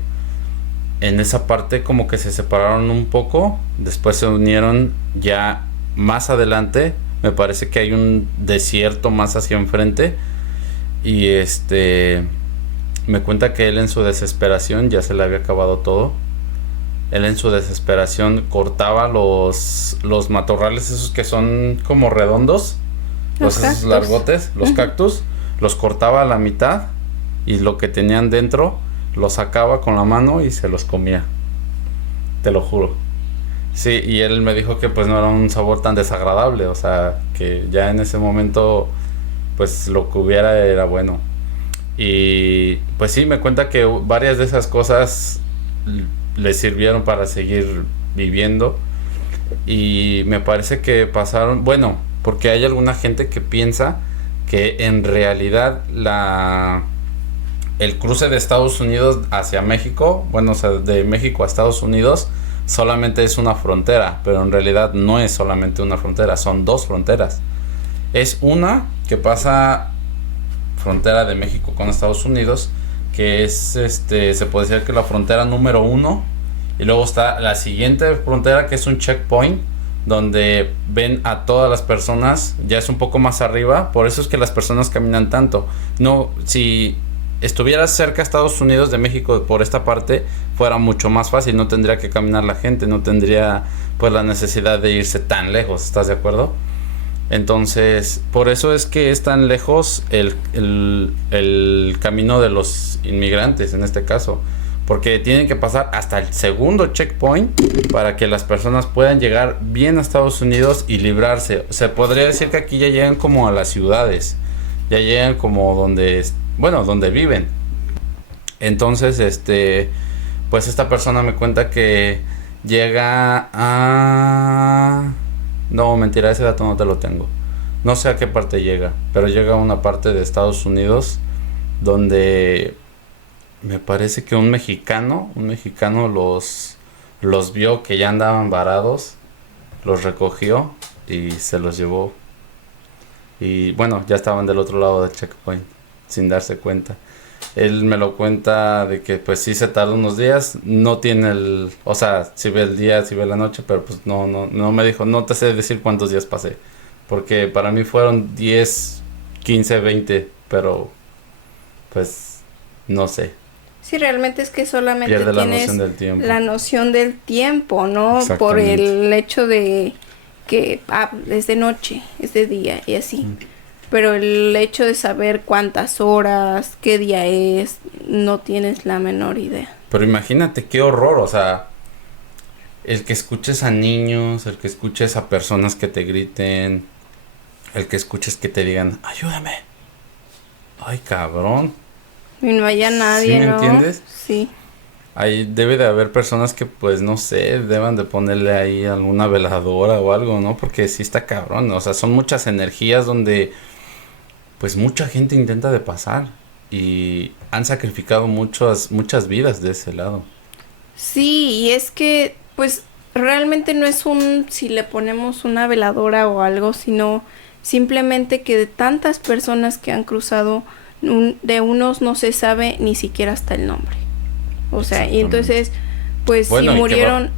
en esa parte como que se separaron un poco, después se unieron ya más adelante. Me parece que hay un desierto más hacia enfrente y me cuenta que él en su desesperación, ya se le había acabado todo, él en su desesperación cortaba los matorrales esos que son como redondos, esos largotes, los cactus, los cortaba a la mitad y lo que tenían dentro lo sacaba con la mano y se los comía, te lo juro. Sí, y él me dijo que pues no era un sabor tan desagradable, o sea, que ya en ese momento pues lo que hubiera era bueno. Y pues sí, me cuenta que varias de esas cosas le sirvieron para seguir viviendo. Y me parece que pasaron, bueno, porque hay alguna gente que piensa que en realidad el cruce de Estados Unidos hacia México, bueno, o sea, de México a Estados Unidos, solamente es una frontera, pero en realidad no es solamente una frontera, son dos fronteras. Es una que pasa frontera de México con Estados Unidos, que es se puede decir que la frontera número 1, y luego está la siguiente frontera, que es un checkpoint donde ven a todas las personas, ya es un poco más arriba, por eso es que las personas caminan tanto. No, si estuvieras cerca de Estados Unidos de México por esta parte, fuera mucho más fácil, no tendría que caminar la gente, no tendría pues la necesidad de irse tan lejos, ¿estás de acuerdo? Entonces, por eso es que es tan lejos el camino de los inmigrantes en este caso, porque tienen que pasar hasta el segundo checkpoint para que las personas puedan llegar bien a Estados Unidos y librarse. Se podría decir que aquí ya llegan como a las ciudades, ya llegan como donde viven. Entonces, pues esta persona me cuenta que llega a No, mentira, ese dato no te lo tengo. No sé a qué parte llega, pero llega a una parte de Estados Unidos donde me parece que un mexicano los vio que ya andaban varados, los recogió y se los llevó. Y bueno, ya estaban del otro lado del checkpoint, sin darse cuenta. Él me lo cuenta de que pues sí se tarda unos días, no tiene o sea, si ve el día, si ve la noche, pero pues no me dijo, no te sé decir cuántos días pasé, porque para mí fueron 10, 15, 20, pero pues no sé. Sí, realmente es que solamente Pierde la tienes noción del tiempo. la noción del tiempo, ¿no? Por el hecho de que es de noche, es de día y así. Pero el hecho de saber cuántas horas, qué día es, no tienes la menor idea. Pero imagínate qué horror, o sea, el que escuches a niños, el que escuches a personas que te griten, el que escuches que te digan, ayúdame. Ay, cabrón. Y no haya nadie, ¿Sí me ¿no? entiendes? Sí. Ahí debe de haber personas que pues no sé, deban de ponerle ahí alguna veladora o algo, ¿no? Porque sí está cabrón, o sea, son muchas energías donde pues mucha gente intenta de pasar y han sacrificado muchas vidas de ese lado. Sí, y es que pues realmente no es si le ponemos una veladora o algo, sino simplemente que de tantas personas que han cruzado, de unos no se sabe ni siquiera hasta el nombre. O sea, y entonces, pues bueno, si murieron...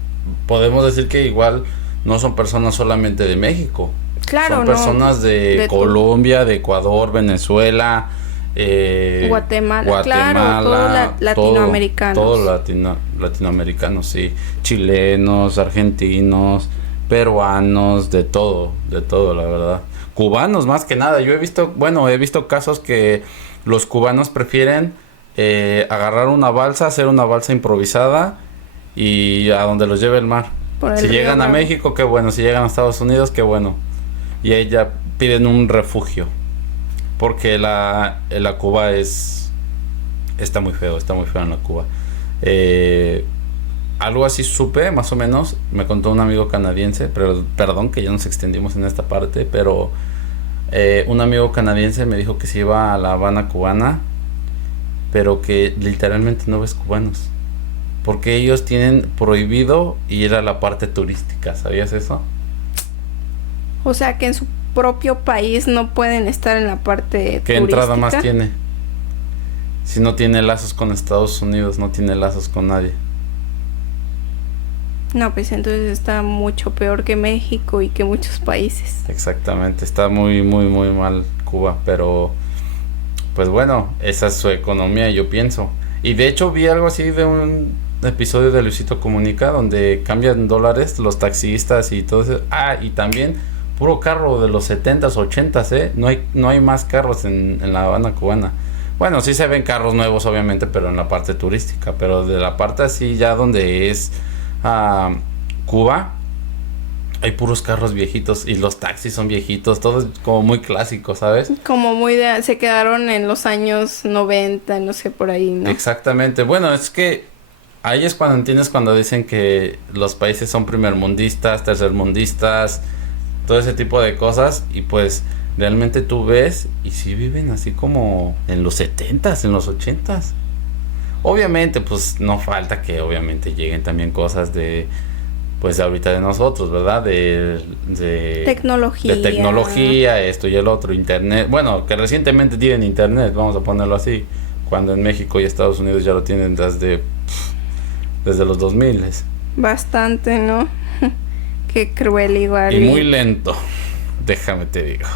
podemos decir que igual no son personas solamente de México. Claro, son personas de Colombia, de Ecuador, Venezuela, Guatemala, claro, todo latinoamericano. Todo latinoamericano, sí. Chilenos, argentinos, peruanos, de todo, la verdad. Cubanos más que nada. Yo he visto casos que los cubanos prefieren agarrar una balsa, hacer una balsa improvisada y a donde los lleve el mar. Si llegan a México, qué bueno. Si llegan a Estados Unidos, qué bueno. Y ahí ya piden un refugio. Porque la Cuba está muy feo en la Cuba. Algo así supe, más o menos, me contó un amigo canadiense, pero perdón que ya nos extendimos en esta parte, pero un amigo canadiense me dijo que se iba a La Habana cubana, pero que literalmente no ves cubanos, porque ellos tienen prohibido ir a la parte turística, ¿sabías eso? O sea que en su propio país no pueden estar en la parte turística. ¿Qué entrada más tiene? Si no tiene lazos con Estados Unidos, no tiene lazos con nadie. No, pues entonces está mucho peor que México y que muchos países. Exactamente, está muy, muy, muy mal Cuba, pero pues bueno, esa es su economía, yo pienso. Y de hecho vi algo así de un episodio de Luisito Comunica donde cambian dólares los taxistas y todo eso. Y también puro carro de los 70s, 80s, no hay más carros en La Habana cubana. Bueno, sí se ven carros nuevos obviamente, pero en la parte turística, pero de la parte así ya donde es Cuba, hay puros carros viejitos y los taxis son viejitos, todo es como muy clásico, ¿sabes? Como se quedaron en los años 90, no sé, por ahí, ¿no? Exactamente, bueno, es que ahí es cuando entiendes cuando dicen que los países son primermundistas, tercermundistas, todo ese tipo de cosas, y pues realmente tú ves y sí viven así como en los 70s, en los 80s. Obviamente, pues no falta que obviamente lleguen también cosas de ahorita de nosotros, ¿verdad? De tecnología. De tecnología, esto y el otro, internet. Bueno, que recientemente tienen internet, vamos a ponerlo así, cuando en México y Estados Unidos ya lo tienen desde los 2000. Bastante, ¿no? Qué cruel igual. Y muy lento, déjame te digo.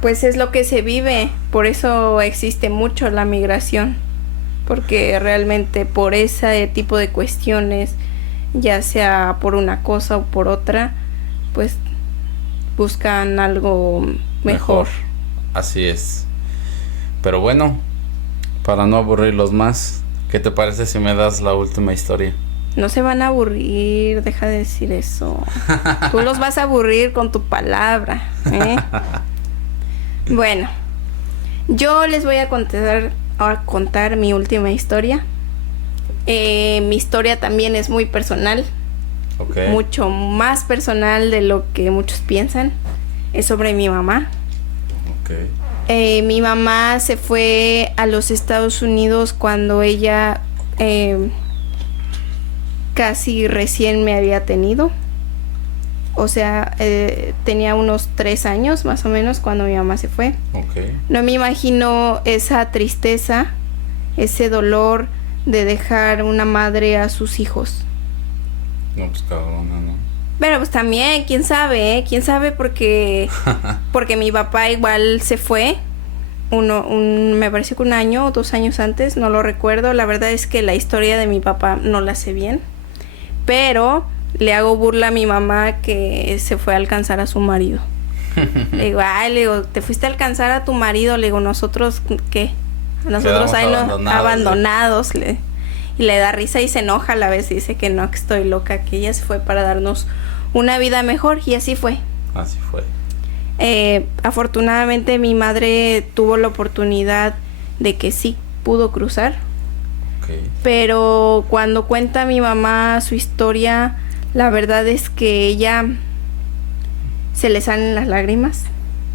Pues es lo que se vive, por eso existe mucho la migración, porque realmente por ese tipo de cuestiones, ya sea por una cosa o por otra, pues buscan algo mejor. Así es. Pero bueno, para no aburrirlos más, ¿qué te parece si me das la última historia? No se van a aburrir, deja de decir eso. Tú los vas a aburrir con tu palabra, ¿eh? Bueno, yo les voy a contar mi última historia. Mi historia también es muy personal. Okay. mucho más personal de lo que muchos piensan. Es sobre mi mamá. Okay. Mi mamá se fue a los Estados Unidos cuando ella casi recién me había tenido. O sea, tenía unos 3 años más o menos cuando mi mamá se fue. Okay. No me imagino esa tristeza, ese dolor de dejar una madre a sus hijos. No, pues cabrona, ¿no? Pero pues también, quién sabe, quién sabe porque mi papá igual se fue. Me parece que 1 año o 2 años antes, no lo recuerdo. La verdad es que la historia de mi papá no la sé bien. Pero le hago burla a mi mamá que se fue a alcanzar a su marido. Le digo, te fuiste a alcanzar a tu marido. Le digo, ¿nosotros qué? Nosotros ahí abandonados. Y le da risa y se enoja a la vez. Y dice que no, que estoy loca, que ella se fue para darnos una vida mejor. Y así fue. Así fue. Afortunadamente mi madre tuvo la oportunidad de que sí pudo cruzar. Okay. Pero cuando cuenta mi mamá su historia, la verdad es que ella se le salen las lágrimas,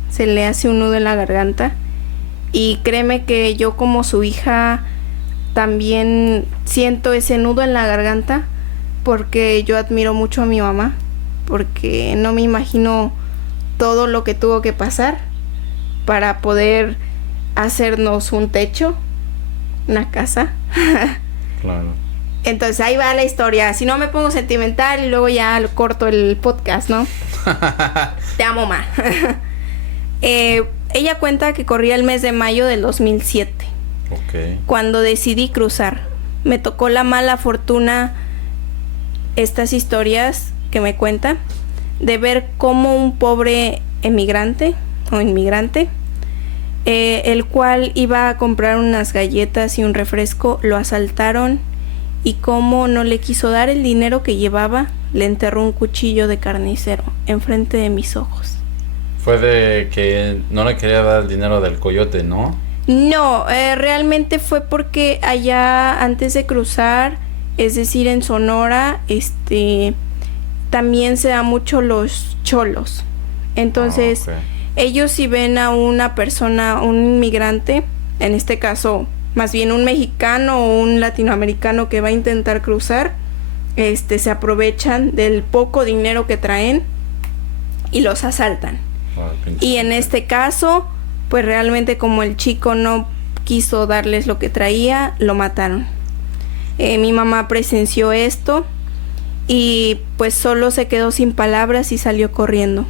se le hace un nudo en la garganta. Y créeme que yo como su hija también siento ese nudo en la garganta porque yo admiro mucho a mi mamá, porque no me imagino todo lo que tuvo que pasar para poder hacernos un techo, una casa. Claro. Entonces ahí va la historia. Si no me pongo sentimental y luego ya corto el podcast, ¿no? Te amo, ma. Ella cuenta que corría el mes de mayo del 2007. Okay. Cuando decidí cruzar. Me tocó la mala fortuna, estas historias que me cuenta, de ver cómo un pobre emigrante o inmigrante, el cual iba a comprar unas galletas y un refresco, lo asaltaron y como no le quiso dar el dinero que llevaba, le enterró un cuchillo de carnicero enfrente de mis ojos. Fue de que no le quería dar el dinero del coyote, ¿no? No, realmente fue porque allá antes de cruzar, es decir, en Sonora, también se da mucho los cholos. Entonces, okay. Ellos si ven a una persona, un inmigrante, en este caso, más bien un mexicano o un latinoamericano que va a intentar cruzar, se aprovechan del poco dinero que traen y los asaltan. Y en este caso, pues realmente como el chico no quiso darles lo que traía, lo mataron. Mi mamá presenció esto y pues solo se quedó sin palabras y salió corriendo.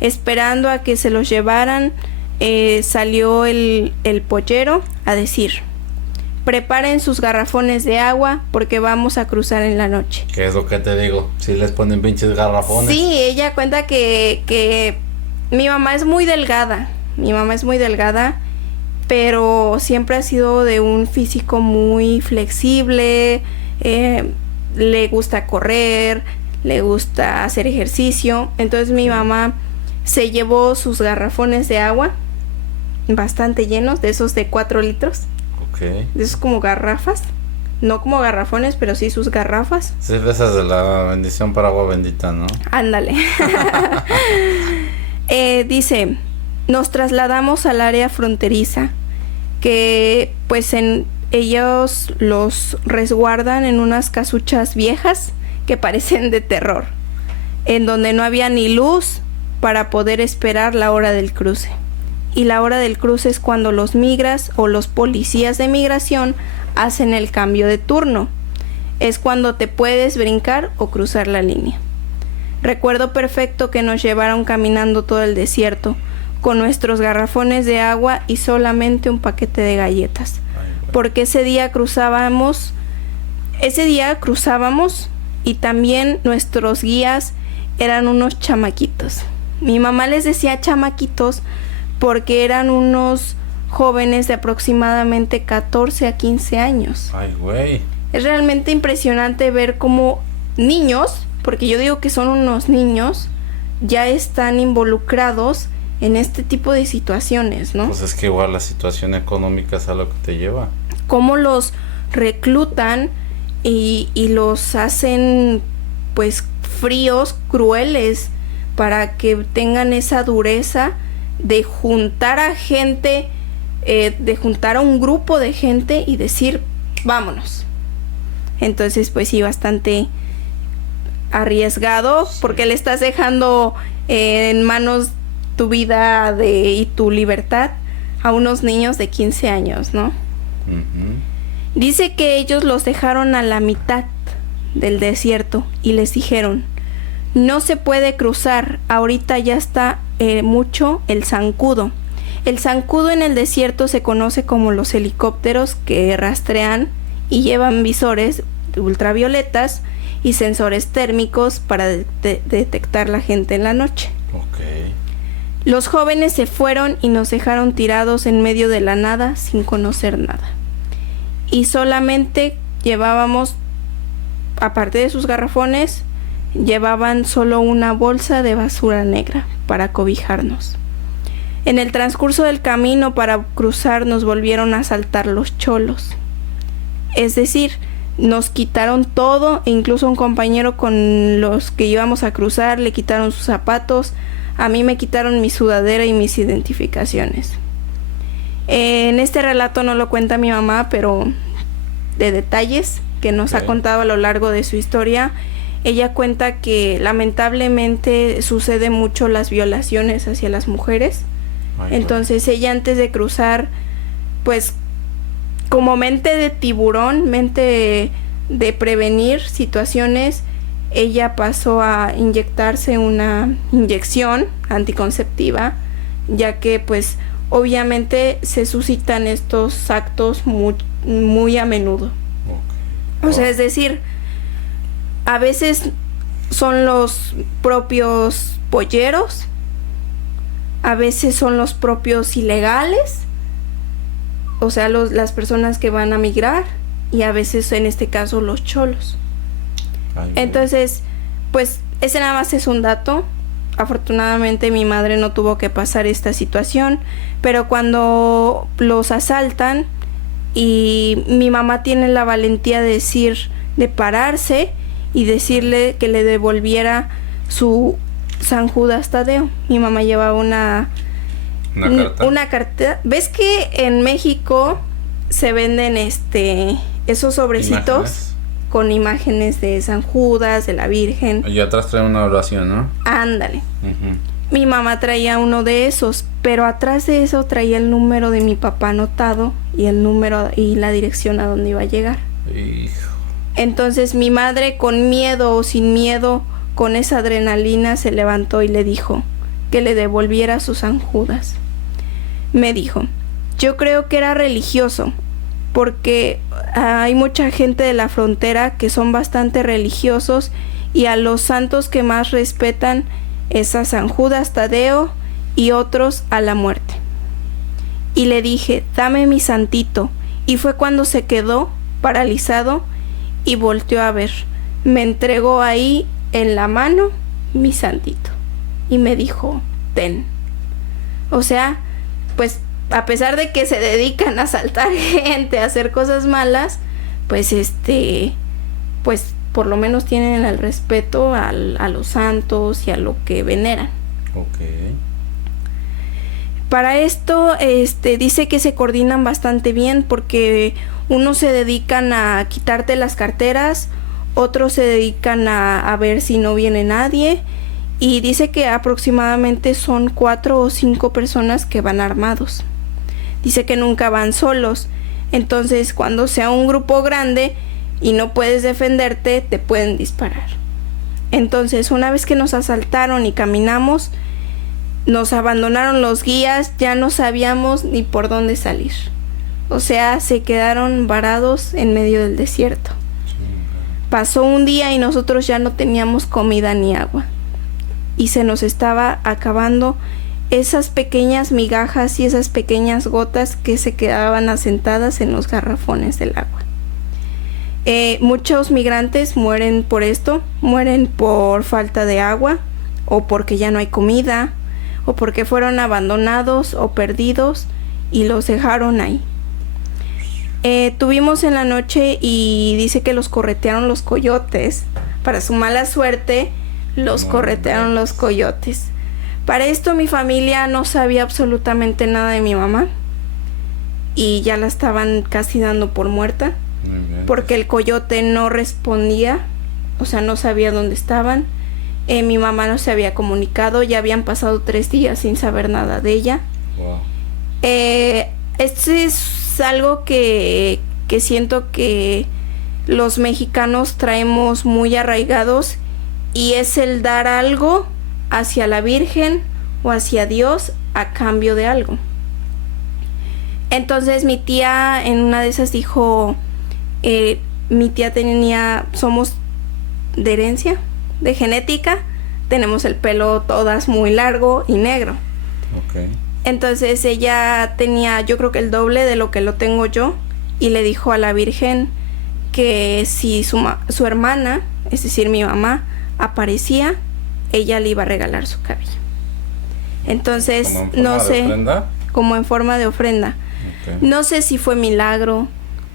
Esperando a que se los llevaran, salió el pollero a decir: preparen sus garrafones de agua porque vamos a cruzar en la noche. ¿Qué es lo que te digo? Si les ponen pinches garrafones. Sí, ella cuenta que mi mamá es muy delgada. Mi mamá es muy delgada, pero siempre ha sido de un físico muy flexible. Le gusta correr, le gusta hacer ejercicio. Entonces mi mamá se llevó sus garrafones de agua bastante llenos, de esos de 4 litros. Okay. De esos como garrafas. No como garrafones, pero sí sus garrafas. Sí, de esas de la bendición para agua bendita, ¿no? Ándale. Dice, nos trasladamos al área fronteriza, que pues ellos los resguardan en unas casuchas viejas que parecen de terror, en donde no había ni luz para poder esperar la hora del cruce. Y la hora del cruce es cuando los migras o los policías de migración hacen el cambio de turno. Es cuando te puedes brincar o cruzar la línea. Recuerdo perfecto que nos llevaron caminando todo el desierto, con nuestros garrafones de agua y solamente un paquete de galletas. Porque ese día cruzábamos y también nuestros guías eran unos chamaquitos. Mi mamá les decía chamaquitos porque eran unos jóvenes de aproximadamente 14 a 15 años. Ay, güey. Es realmente impresionante ver cómo niños, porque yo digo que son unos niños, ya están involucrados en este tipo de situaciones, ¿no? Pues es que igual la situación económica es a lo que te lleva. Cómo los reclutan y los hacen pues fríos, crueles, para que tengan esa dureza de juntar a gente, de juntar a un grupo de gente y decir, vámonos. Entonces, pues sí, bastante arriesgado, porque le estás dejando en manos tu vida y tu libertad a unos niños de 15 años, ¿no? Dice que ellos los dejaron a la mitad del desierto y les dijeron, no se puede cruzar, ahorita ya está mucho el zancudo. El zancudo en el desierto se conoce como los helicópteros que rastrean y llevan visores ultravioletas y sensores térmicos para detectar la gente en la noche. Okay. Los jóvenes se fueron y nos dejaron tirados en medio de la nada sin conocer nada. Y solamente llevábamos, aparte de sus garrafones, llevaban solo una bolsa de basura negra para cobijarnos. En el transcurso del camino para cruzar nos volvieron a asaltar los cholos. Es decir, nos quitaron todo, e incluso un compañero con los que íbamos a cruzar le quitaron sus zapatos, a mí me quitaron mi sudadera y mis identificaciones. En este relato no lo cuenta mi mamá, pero de detalles que nos ha contado a lo largo de su historia, ella cuenta que lamentablemente sucede mucho las violaciones hacia las mujeres. Entonces ella antes de cruzar, pues como mente de tiburón, mente de prevenir situaciones, ella pasó a inyectarse una inyección anticonceptiva, ya que pues obviamente se suscitan estos actos muy a menudo. O sea, es decir, a veces son los propios polleros, a veces son los propios ilegales, o sea, las personas que van a migrar, y a veces en este caso los cholos. Entonces, pues ese nada más es un dato. Afortunadamente mi madre no tuvo que pasar esta situación, pero cuando los asaltan y mi mamá tiene la valentía de pararse y decirle que le devolviera su San Judas Tadeo. Mi mamá llevaba una carta. ¿Ves que en México se venden esos sobrecitos? ¿Imágenes? Con imágenes de San Judas, de la Virgen. Y atrás trae una oración, ¿no? Ándale. Mi mamá traía uno de esos, pero atrás de eso traía el número de mi papá anotado y el número y la dirección a donde iba a llegar. Hijo. Entonces mi madre, con miedo o sin miedo, con esa adrenalina, se levantó y le dijo que le devolviera su San Judas. Me dijo, yo creo que era religioso, porque hay mucha gente de la frontera que son bastante religiosos y a los santos que más respetan es a San Judas Tadeo y otros a la muerte. Y le dije, dame mi santito, y fue cuando se quedó paralizado y volteó a ver. Me entregó ahí en la mano mi santito y me dijo, ten. O sea, pues a pesar de que se dedican a asaltar gente, a hacer cosas malas, pues pues por lo menos tienen el respeto a los santos y a lo que veneran. Okay. Para esto, dice que se coordinan bastante bien, porque unos se dedican a quitarte las carteras, otros se dedican a ver si no viene nadie, y dice que aproximadamente son 4 o 5 personas que van armados. Dice que nunca van solos, entonces cuando sea un grupo grande y no puedes defenderte, te pueden disparar. Entonces, una vez que nos asaltaron y caminamos, nos abandonaron los guías, ya no sabíamos ni por dónde salir. O sea, se quedaron varados en medio del desierto. Pasó un día y nosotros ya no teníamos comida ni agua. Y se nos estaba acabando esas pequeñas migajas y esas pequeñas gotas que se quedaban asentadas en los garrafones del agua. Muchos migrantes mueren por esto, mueren por falta de agua, o porque ya no hay comida, o porque fueron abandonados o perdidos y los dejaron ahí. Tuvimos en la noche y dice que los corretearon los coyotes para su mala suerte, los corretearon los coyotes. Para esto mi familia no sabía absolutamente nada de mi mamá y ya la estaban casi dando por muerta porque el coyote no respondía, o sea, no sabía dónde estaban. Mi mamá no se había comunicado, ya habían pasado 3 días sin saber nada de ella. Wow. Esto es algo que siento que los mexicanos traemos muy arraigados y es el dar algo hacia la Virgen o hacia Dios a cambio de algo. Entonces mi tía en una de esas dijo, mi tía somos de herencia, de genética, tenemos el pelo todas muy largo y negro. Okay. Entonces ella tenía, yo creo que el doble de lo que lo tengo yo, y le dijo a la Virgen que si su hermana, es decir, mi mamá, aparecía, ella le iba a regalar su cabello. Entonces, no sé, ofrenda? Como en forma de ofrenda. Okay. No sé si fue milagro,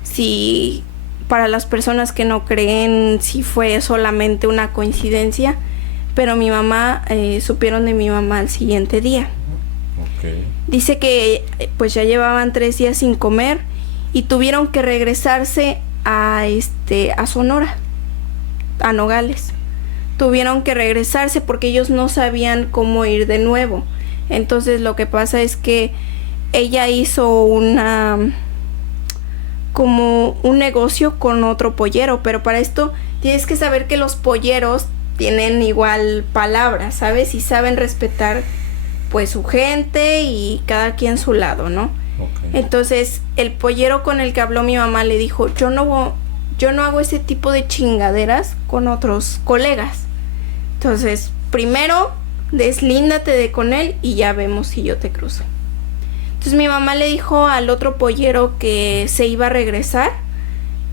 si para las personas que no creen, si fue solamente una coincidencia, pero mi mamá, supieron de mi mamá al siguiente día. Okay. Dice que pues ya llevaban 3 días sin comer y tuvieron que regresarse a Sonora, a Nogales. Tuvieron que regresarse porque ellos no sabían cómo ir de nuevo. Entonces lo que pasa es que ella hizo como un negocio con otro pollero, pero para esto tienes que saber que los polleros tienen igual palabras, ¿sabes? Y saben respetar pues su gente y cada quien su lado, ¿no? Okay. Entonces el pollero con el que habló mi mamá le dijo, yo no hago ese tipo de chingaderas con otros colegas. Entonces, primero deslíndate de con él y ya vemos si yo te cruzo. Entonces mi mamá le dijo al otro pollero que se iba a regresar.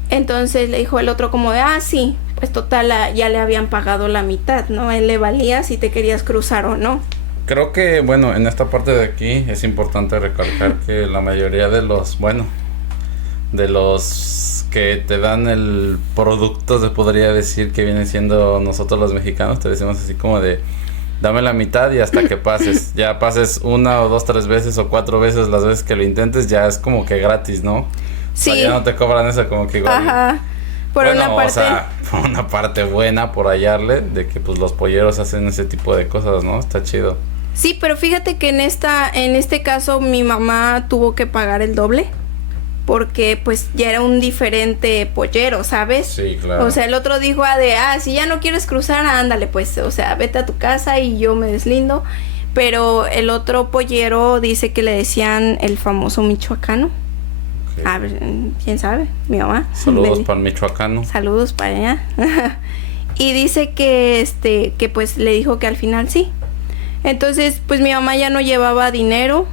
Entonces le dijo el otro como de, sí, pues total, ya le habían pagado la mitad, ¿no? Él le valía si te querías cruzar o no. Creo que, bueno, en esta parte de aquí es importante recalcar que la mayoría de los que te dan el producto, se podría decir, que vienen siendo nosotros los mexicanos, te decimos así como de, dame la mitad y hasta que pases. Ya pases 1 o 2, 3 veces o 4 veces las veces que lo intentes, ya es como que gratis, ¿no? Sí. O sea, ya no te cobran eso como que igual. Ajá. Por una parte. O sea, por una parte buena por hallarle, de que pues los polleros hacen ese tipo de cosas, ¿no? Está chido. Sí, pero fíjate que en este caso mi mamá tuvo que pagar el doble. Porque pues ya era un diferente pollero, ¿sabes? Sí, claro. O sea, el otro dijo si ya no quieres cruzar, ándale pues, o sea, vete a tu casa y yo me deslindo. Pero el otro pollero dice que le decían el famoso michoacano. Okay. A ver, ¿quién sabe? Mi mamá. Saludos para el michoacano. Saludos para allá. Y dice que que pues le dijo que al final sí. Entonces, pues mi mamá ya no llevaba dinero.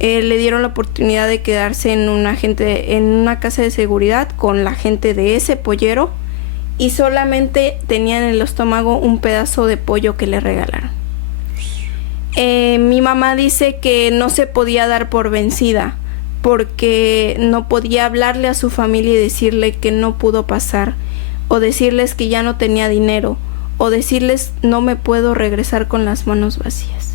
Le dieron la oportunidad de quedarse en una casa de seguridad con la gente de ese pollero y solamente tenían en el estómago un pedazo de pollo que le regalaron. Mi mamá dice que no se podía dar por vencida porque no podía hablarle a su familia y decirle que no pudo pasar, o decirles que ya no tenía dinero, o decirles no me puedo regresar con las manos vacías.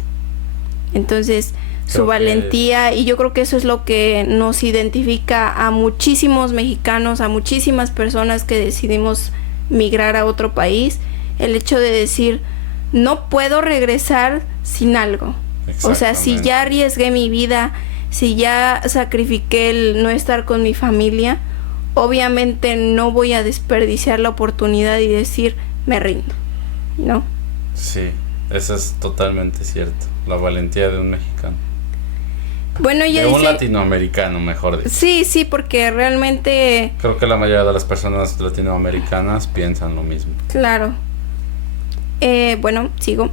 Entonces su valentía, y yo creo que eso es lo que nos identifica a muchísimos mexicanos, a muchísimas personas que decidimos migrar a otro país, el hecho de decir, no puedo regresar sin algo. O sea, si ya arriesgué mi vida, si ya sacrifiqué el no estar con mi familia, obviamente no voy a desperdiciar la oportunidad y decir, me rindo, ¿no? Sí, eso es totalmente cierto, la valentía de un mexicano. Bueno, de un latinoamericano, mejor dicho. Sí, porque realmente creo que la mayoría de las personas latinoamericanas piensan lo mismo. Claro. Bueno, sigo.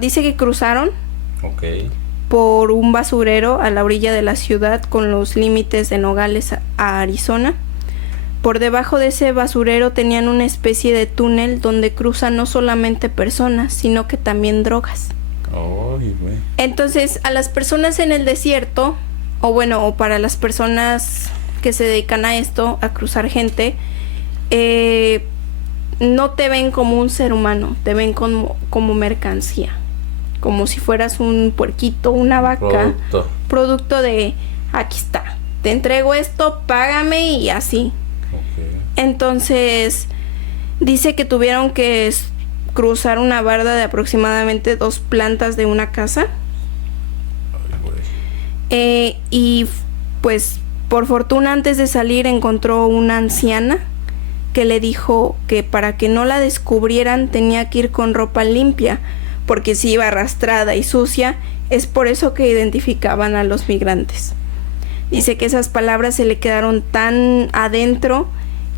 Dice que cruzaron por un basurero a la orilla de la ciudad con los límites de Nogales a Arizona. Por debajo de ese basurero tenían una especie de túnel donde cruzan no solamente personas, sino que también drogas. Entonces, a las personas en el desierto, o para las personas que se dedican a esto, a cruzar gente, no te ven como un ser humano, te ven como mercancía, como si fueras un puerquito, una vaca, producto de aquí está, te entrego esto, págame y así. Okay. Entonces dice que tuvieron que cruzar una barda de aproximadamente 2 plantas de una casa. Y pues por fortuna antes de salir encontró una anciana que le dijo que para que no la descubrieran tenía que ir con ropa limpia, porque si iba arrastrada y sucia, es por eso que identificaban a los migrantes. Dice que esas palabras se le quedaron tan adentro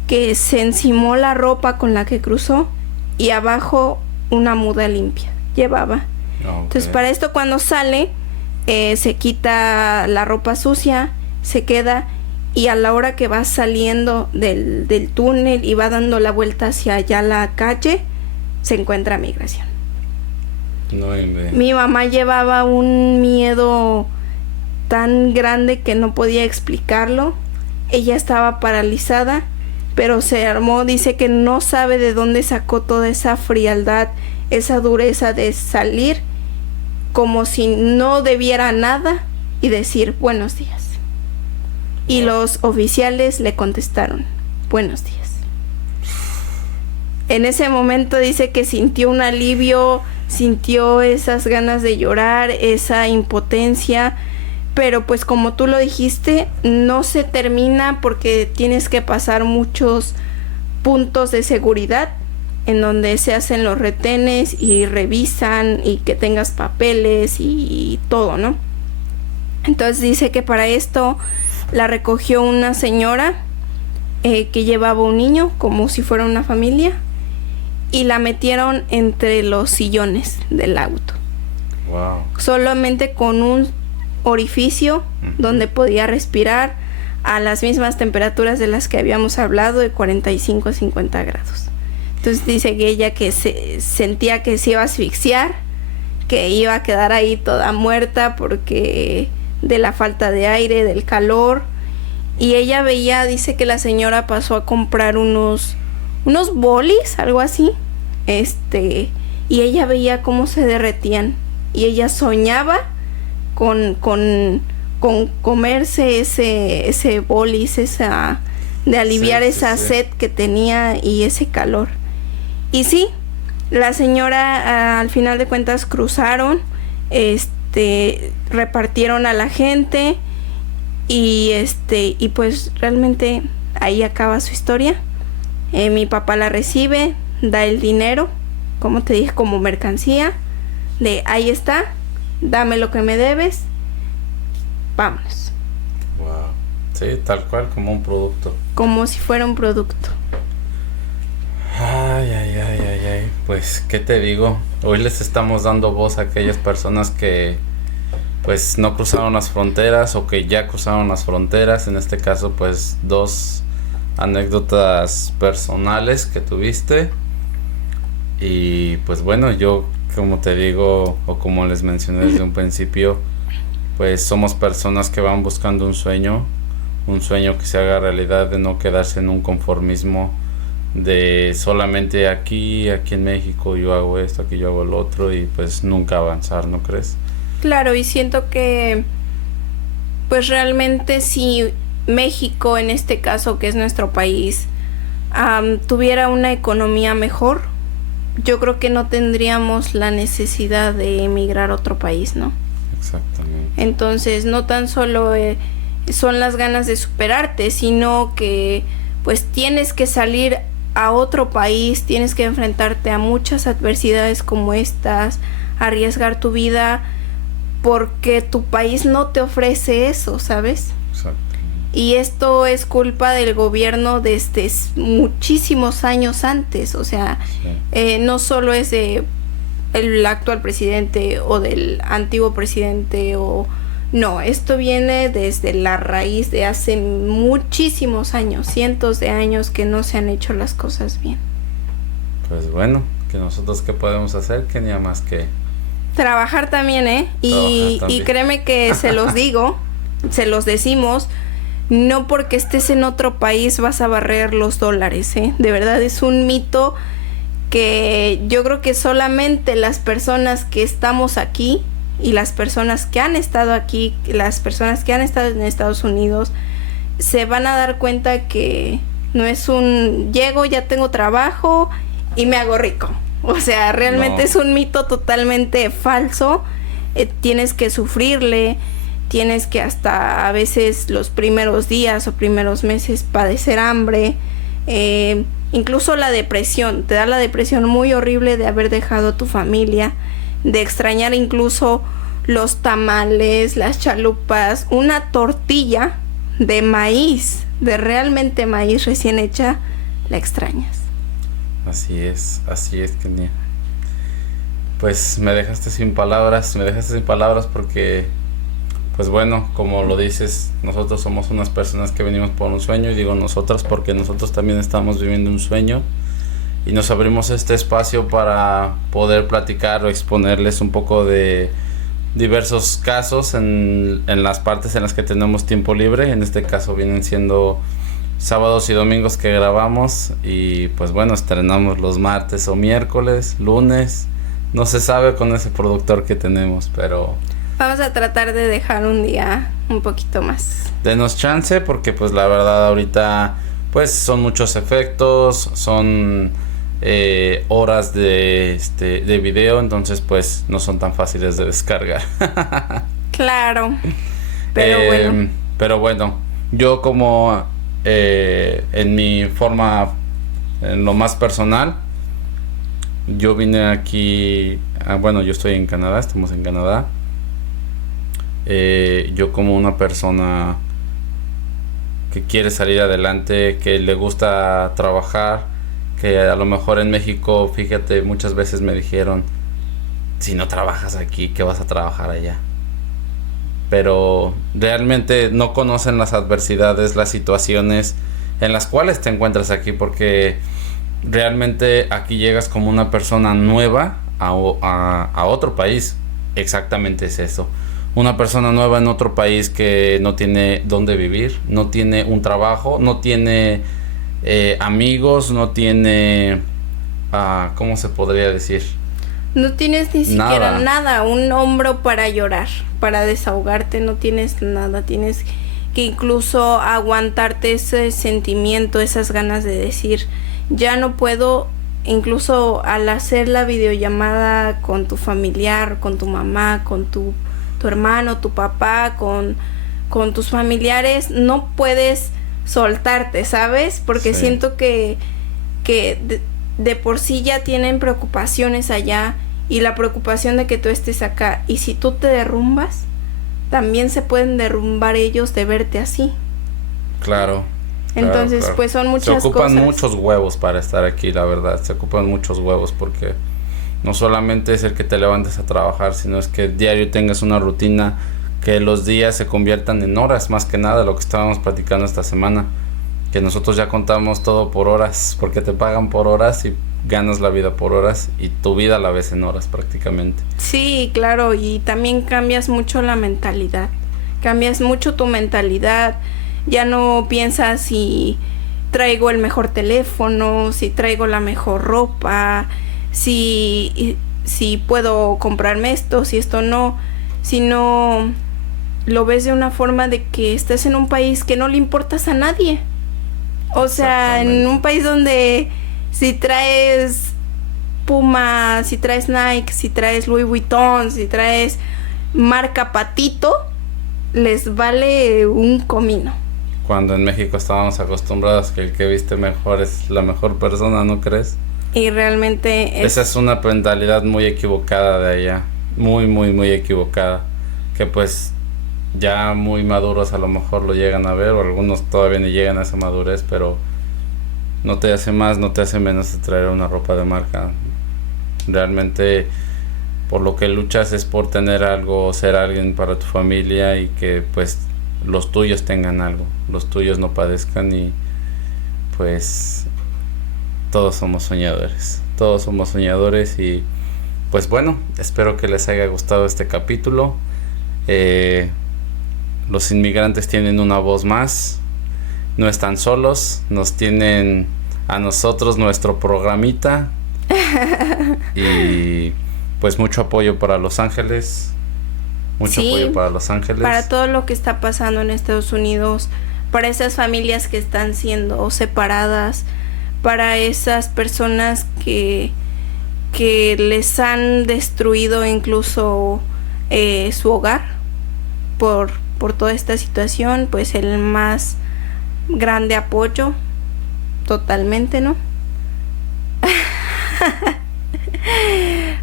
que se encimó la ropa con la que cruzó y abajo una muda limpia llevaba. Okay. Entonces para esto cuando sale se quita la ropa sucia, se queda, y a la hora que va saliendo del túnel y va dando la vuelta hacia allá la calle, se encuentra migración. Mi mamá llevaba un miedo tan grande que no podía explicarlo. Ella estaba paralizada, pero se armó. Dice que no sabe de dónde sacó toda esa frialdad, esa dureza de salir como si no debiera nada y decir buenos días. Y los oficiales le contestaron buenos días. En ese momento dice que sintió un alivio, sintió esas ganas de llorar, esa impotencia, pero pues como tú lo dijiste, no se termina porque tienes que pasar muchos puntos de seguridad en donde se hacen los retenes y revisan y que tengas papeles y todo, ¿no? Entonces dice que para esto la recogió una señora que llevaba un niño como si fuera una familia y la metieron entre los sillones del auto. Wow. Solamente con un orificio donde podía respirar a las mismas temperaturas de las que habíamos hablado, de 45 a 50 grados. Entonces dice que ella que sentía que se iba a asfixiar, que iba a quedar ahí toda muerta porque de la falta de aire, del calor. Y ella veía, dice que la señora pasó a comprar unos bolis, algo así, y ella veía cómo se derretían y ella soñaba con comerse ese bolis, de aliviar esa sed que tenía y ese calor. Y sí, la señora al final de cuentas cruzaron, repartieron a la gente y pues realmente ahí acaba su historia. Mi papá la recibe, da el dinero, como te dije, como mercancía, de ahí está, dame lo que me debes, vámonos. Wow. Sí, tal cual, como un producto. Como si fuera un producto. Ay, pues, ¿qué te digo? Hoy les estamos dando voz a aquellas personas que pues no cruzaron las fronteras o que ya cruzaron las fronteras. En este caso, pues 2 anécdotas personales que tuviste. Y pues bueno, yo como te digo, o como les mencioné desde un principio, pues somos personas que van buscando un sueño que se haga realidad, de no quedarse en un conformismo de solamente aquí en México yo hago esto, aquí yo hago lo otro, y pues nunca avanzar, ¿no crees? Claro, y siento que pues realmente si México, en este caso que es nuestro país, tuviera una economía mejor, yo creo que no tendríamos la necesidad de emigrar a otro país, ¿no? Exactamente. Entonces no tan solo son las ganas de superarte, sino que pues tienes que salir a otro país, tienes que enfrentarte a muchas adversidades como estas, arriesgar tu vida porque tu país no te ofrece eso, ¿sabes? Exacto. Y esto es culpa del gobierno desde muchísimos años antes, o sea, sí. No solo es de el actual presidente o del antiguo presidente no, esto viene desde la raíz de hace muchísimos años, cientos de años que no se han hecho las cosas bien. Pues bueno, que nosotros qué podemos hacer, que ni más que trabajar también, y créeme que se los digo, se los decimos, no porque estés en otro país vas a barrer los dólares, ¿eh? De verdad es un mito que yo creo que solamente las personas que estamos aquí y las personas que han estado aquí, las personas que han estado en Estados Unidos, se van a dar cuenta que no es un llego, ya tengo trabajo y me hago rico. O sea, realmente es un mito totalmente falso. Tienes que sufrirle, tienes que hasta a veces los primeros días o primeros meses padecer hambre. Incluso la depresión, te da la depresión muy horrible de haber dejado a tu familia, de extrañar incluso los tamales, las chalupas, una tortilla de maíz, de realmente maíz recién hecha, la extrañas. Así es, Kenia. Pues me dejaste sin palabras porque, pues bueno, como lo dices, nosotros somos unas personas que venimos por un sueño, y digo nosotras porque nosotros también estamos viviendo un sueño, y nos abrimos este espacio para poder platicar o exponerles un poco de diversos casos en las partes en las que tenemos tiempo libre. En este caso vienen siendo sábados y domingos que grabamos, y pues bueno, estrenamos los martes o miércoles, lunes, no se sabe con ese productor que tenemos, pero vamos a tratar de dejar un día un poquito más. Denos chance, porque pues la verdad ahorita pues son muchos efectos, son horas de video, entonces pues no son tan fáciles de descargar. Claro, pero bueno, yo como en mi forma, en lo más personal, yo vine aquí, bueno, yo estoy en Canadá, estamos en Canadá. Yo como una persona que quiere salir adelante, que le gusta trabajar, que a lo mejor en México, fíjate, muchas veces me dijeron, si no trabajas aquí, ¿qué vas a trabajar allá? Pero realmente no conocen las adversidades, las situaciones en las cuales te encuentras aquí, porque realmente aquí llegas como una persona nueva a otro país. Exactamente es eso. Una persona nueva en otro país que no tiene dónde vivir, no tiene un trabajo, no tiene amigos, no tiene, ¿cómo se podría decir? No tienes ni siquiera nada, un hombro para llorar, para desahogarte, no tienes nada, tienes que incluso aguantarte ese sentimiento, esas ganas de decir, ya no puedo. Incluso al hacer la videollamada con tu familiar, con tu mamá, con tu hermano, tu papá, con tus familiares, no puedes soltarte, ¿sabes? Porque sí, siento que de por sí ya tienen preocupaciones allá, y la preocupación de que tú estés acá, y si tú te derrumbas, también se pueden derrumbar ellos de verte así. Claro. Entonces, claro. Pues son muchas cosas. Se ocupan muchos huevos para estar aquí, la verdad. Se ocupan muchos huevos, porque no solamente es el que te levantes a trabajar, sino es que diario tengas una rutina, que los días se conviertan en horas, más que nada, lo que estábamos platicando esta semana, que nosotros ya contamos todo por horas, porque te pagan por horas y ganas la vida por horas, y tu vida la ves en horas prácticamente. Sí, claro, y también cambias mucho la mentalidad, cambias mucho tu mentalidad. Ya no piensas si traigo el mejor teléfono, si traigo la mejor ropa, si puedo comprarme esto, si esto no, sino lo ves de una forma de que estás en un país que no le importas a nadie. O sea, en un país donde si traes Puma, si traes Nike, si traes Louis Vuitton, si traes marca Patito, les vale un comino. Cuando en México estábamos acostumbrados que el que viste mejor es la mejor persona, ¿no crees? Y realmente esa es una mentalidad muy equivocada de allá, muy, muy, muy equivocada, que pues ya muy maduros a lo mejor lo llegan a ver, o algunos todavía ni llegan a esa madurez, pero no te hace más, no te hace menos de traer una ropa de marca. Realmente por lo que luchas es por tener algo, ser alguien para tu familia, y que pues los tuyos tengan algo, los tuyos no padezcan, y pues todos somos soñadores, y pues bueno, espero que les haya gustado este capítulo. Los inmigrantes tienen una voz más, no están solos, nos tienen a nosotros nuestro programita y pues mucho apoyo para Los Ángeles, apoyo para Los Ángeles, para todo lo que está pasando en Estados Unidos, para esas familias que están siendo separadas, para esas personas que les han destruido incluso su hogar por toda esta situación. Pues el más grande apoyo, totalmente, ¿no?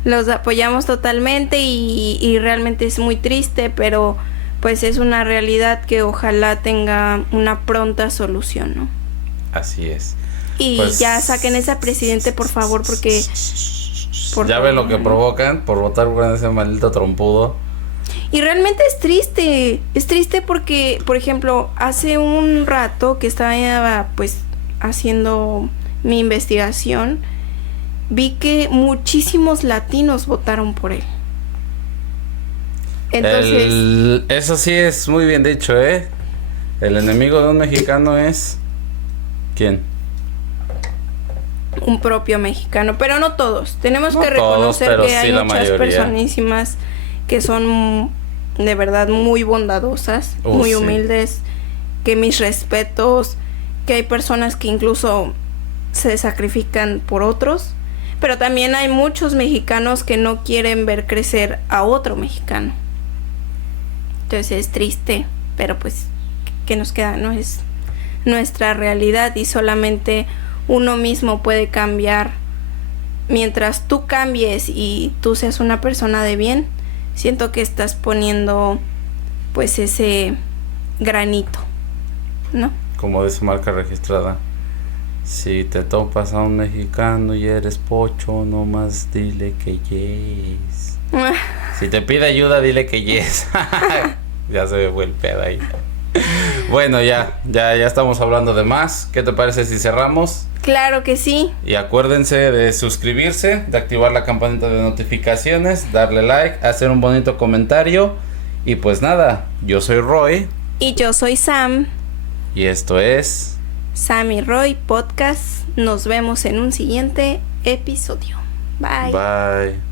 Los apoyamos totalmente y realmente es muy triste, pero pues es una realidad que ojalá tenga una pronta solución, ¿no? Así es. Y pues, ya saquen ese presidente, por favor, porque... ya ven lo que provocan por votar por ese maldito trompudo. Y realmente es triste porque, por ejemplo, hace un rato que estaba pues haciendo mi investigación, vi que muchísimos latinos votaron por él. Entonces, eso sí es muy bien dicho, ¿eh? El enemigo de un mexicano es... ¿quién? Un propio mexicano, pero no todos. Tenemos que reconocer que hay muchas personísimas que son de verdad muy bondadosas, muy humildes, que mis respetos, que hay personas que incluso se sacrifican por otros, pero también hay muchos mexicanos que no quieren ver crecer a otro mexicano. Entonces es triste, pero pues ¿qué nos queda? No es nuestra realidad y solamente uno mismo puede cambiar. Mientras tú cambies y tú seas una persona de bien, siento que estás poniendo pues ese granito, ¿no? Como dice marca registrada, si te topas a un mexicano y eres pocho, nomás dile que yes. Si te pide ayuda, dile que yes. Ya se me fue el pedo ahí. Bueno, ya estamos hablando de más. ¿Qué te parece si cerramos? Claro que sí. Y acuérdense de suscribirse, de activar la campanita de notificaciones, darle like, hacer un bonito comentario. Y pues nada, yo soy Roy. Y yo soy Sam. Y esto es... Sam y Roy Podcast. Nos vemos en un siguiente episodio. Bye. Bye.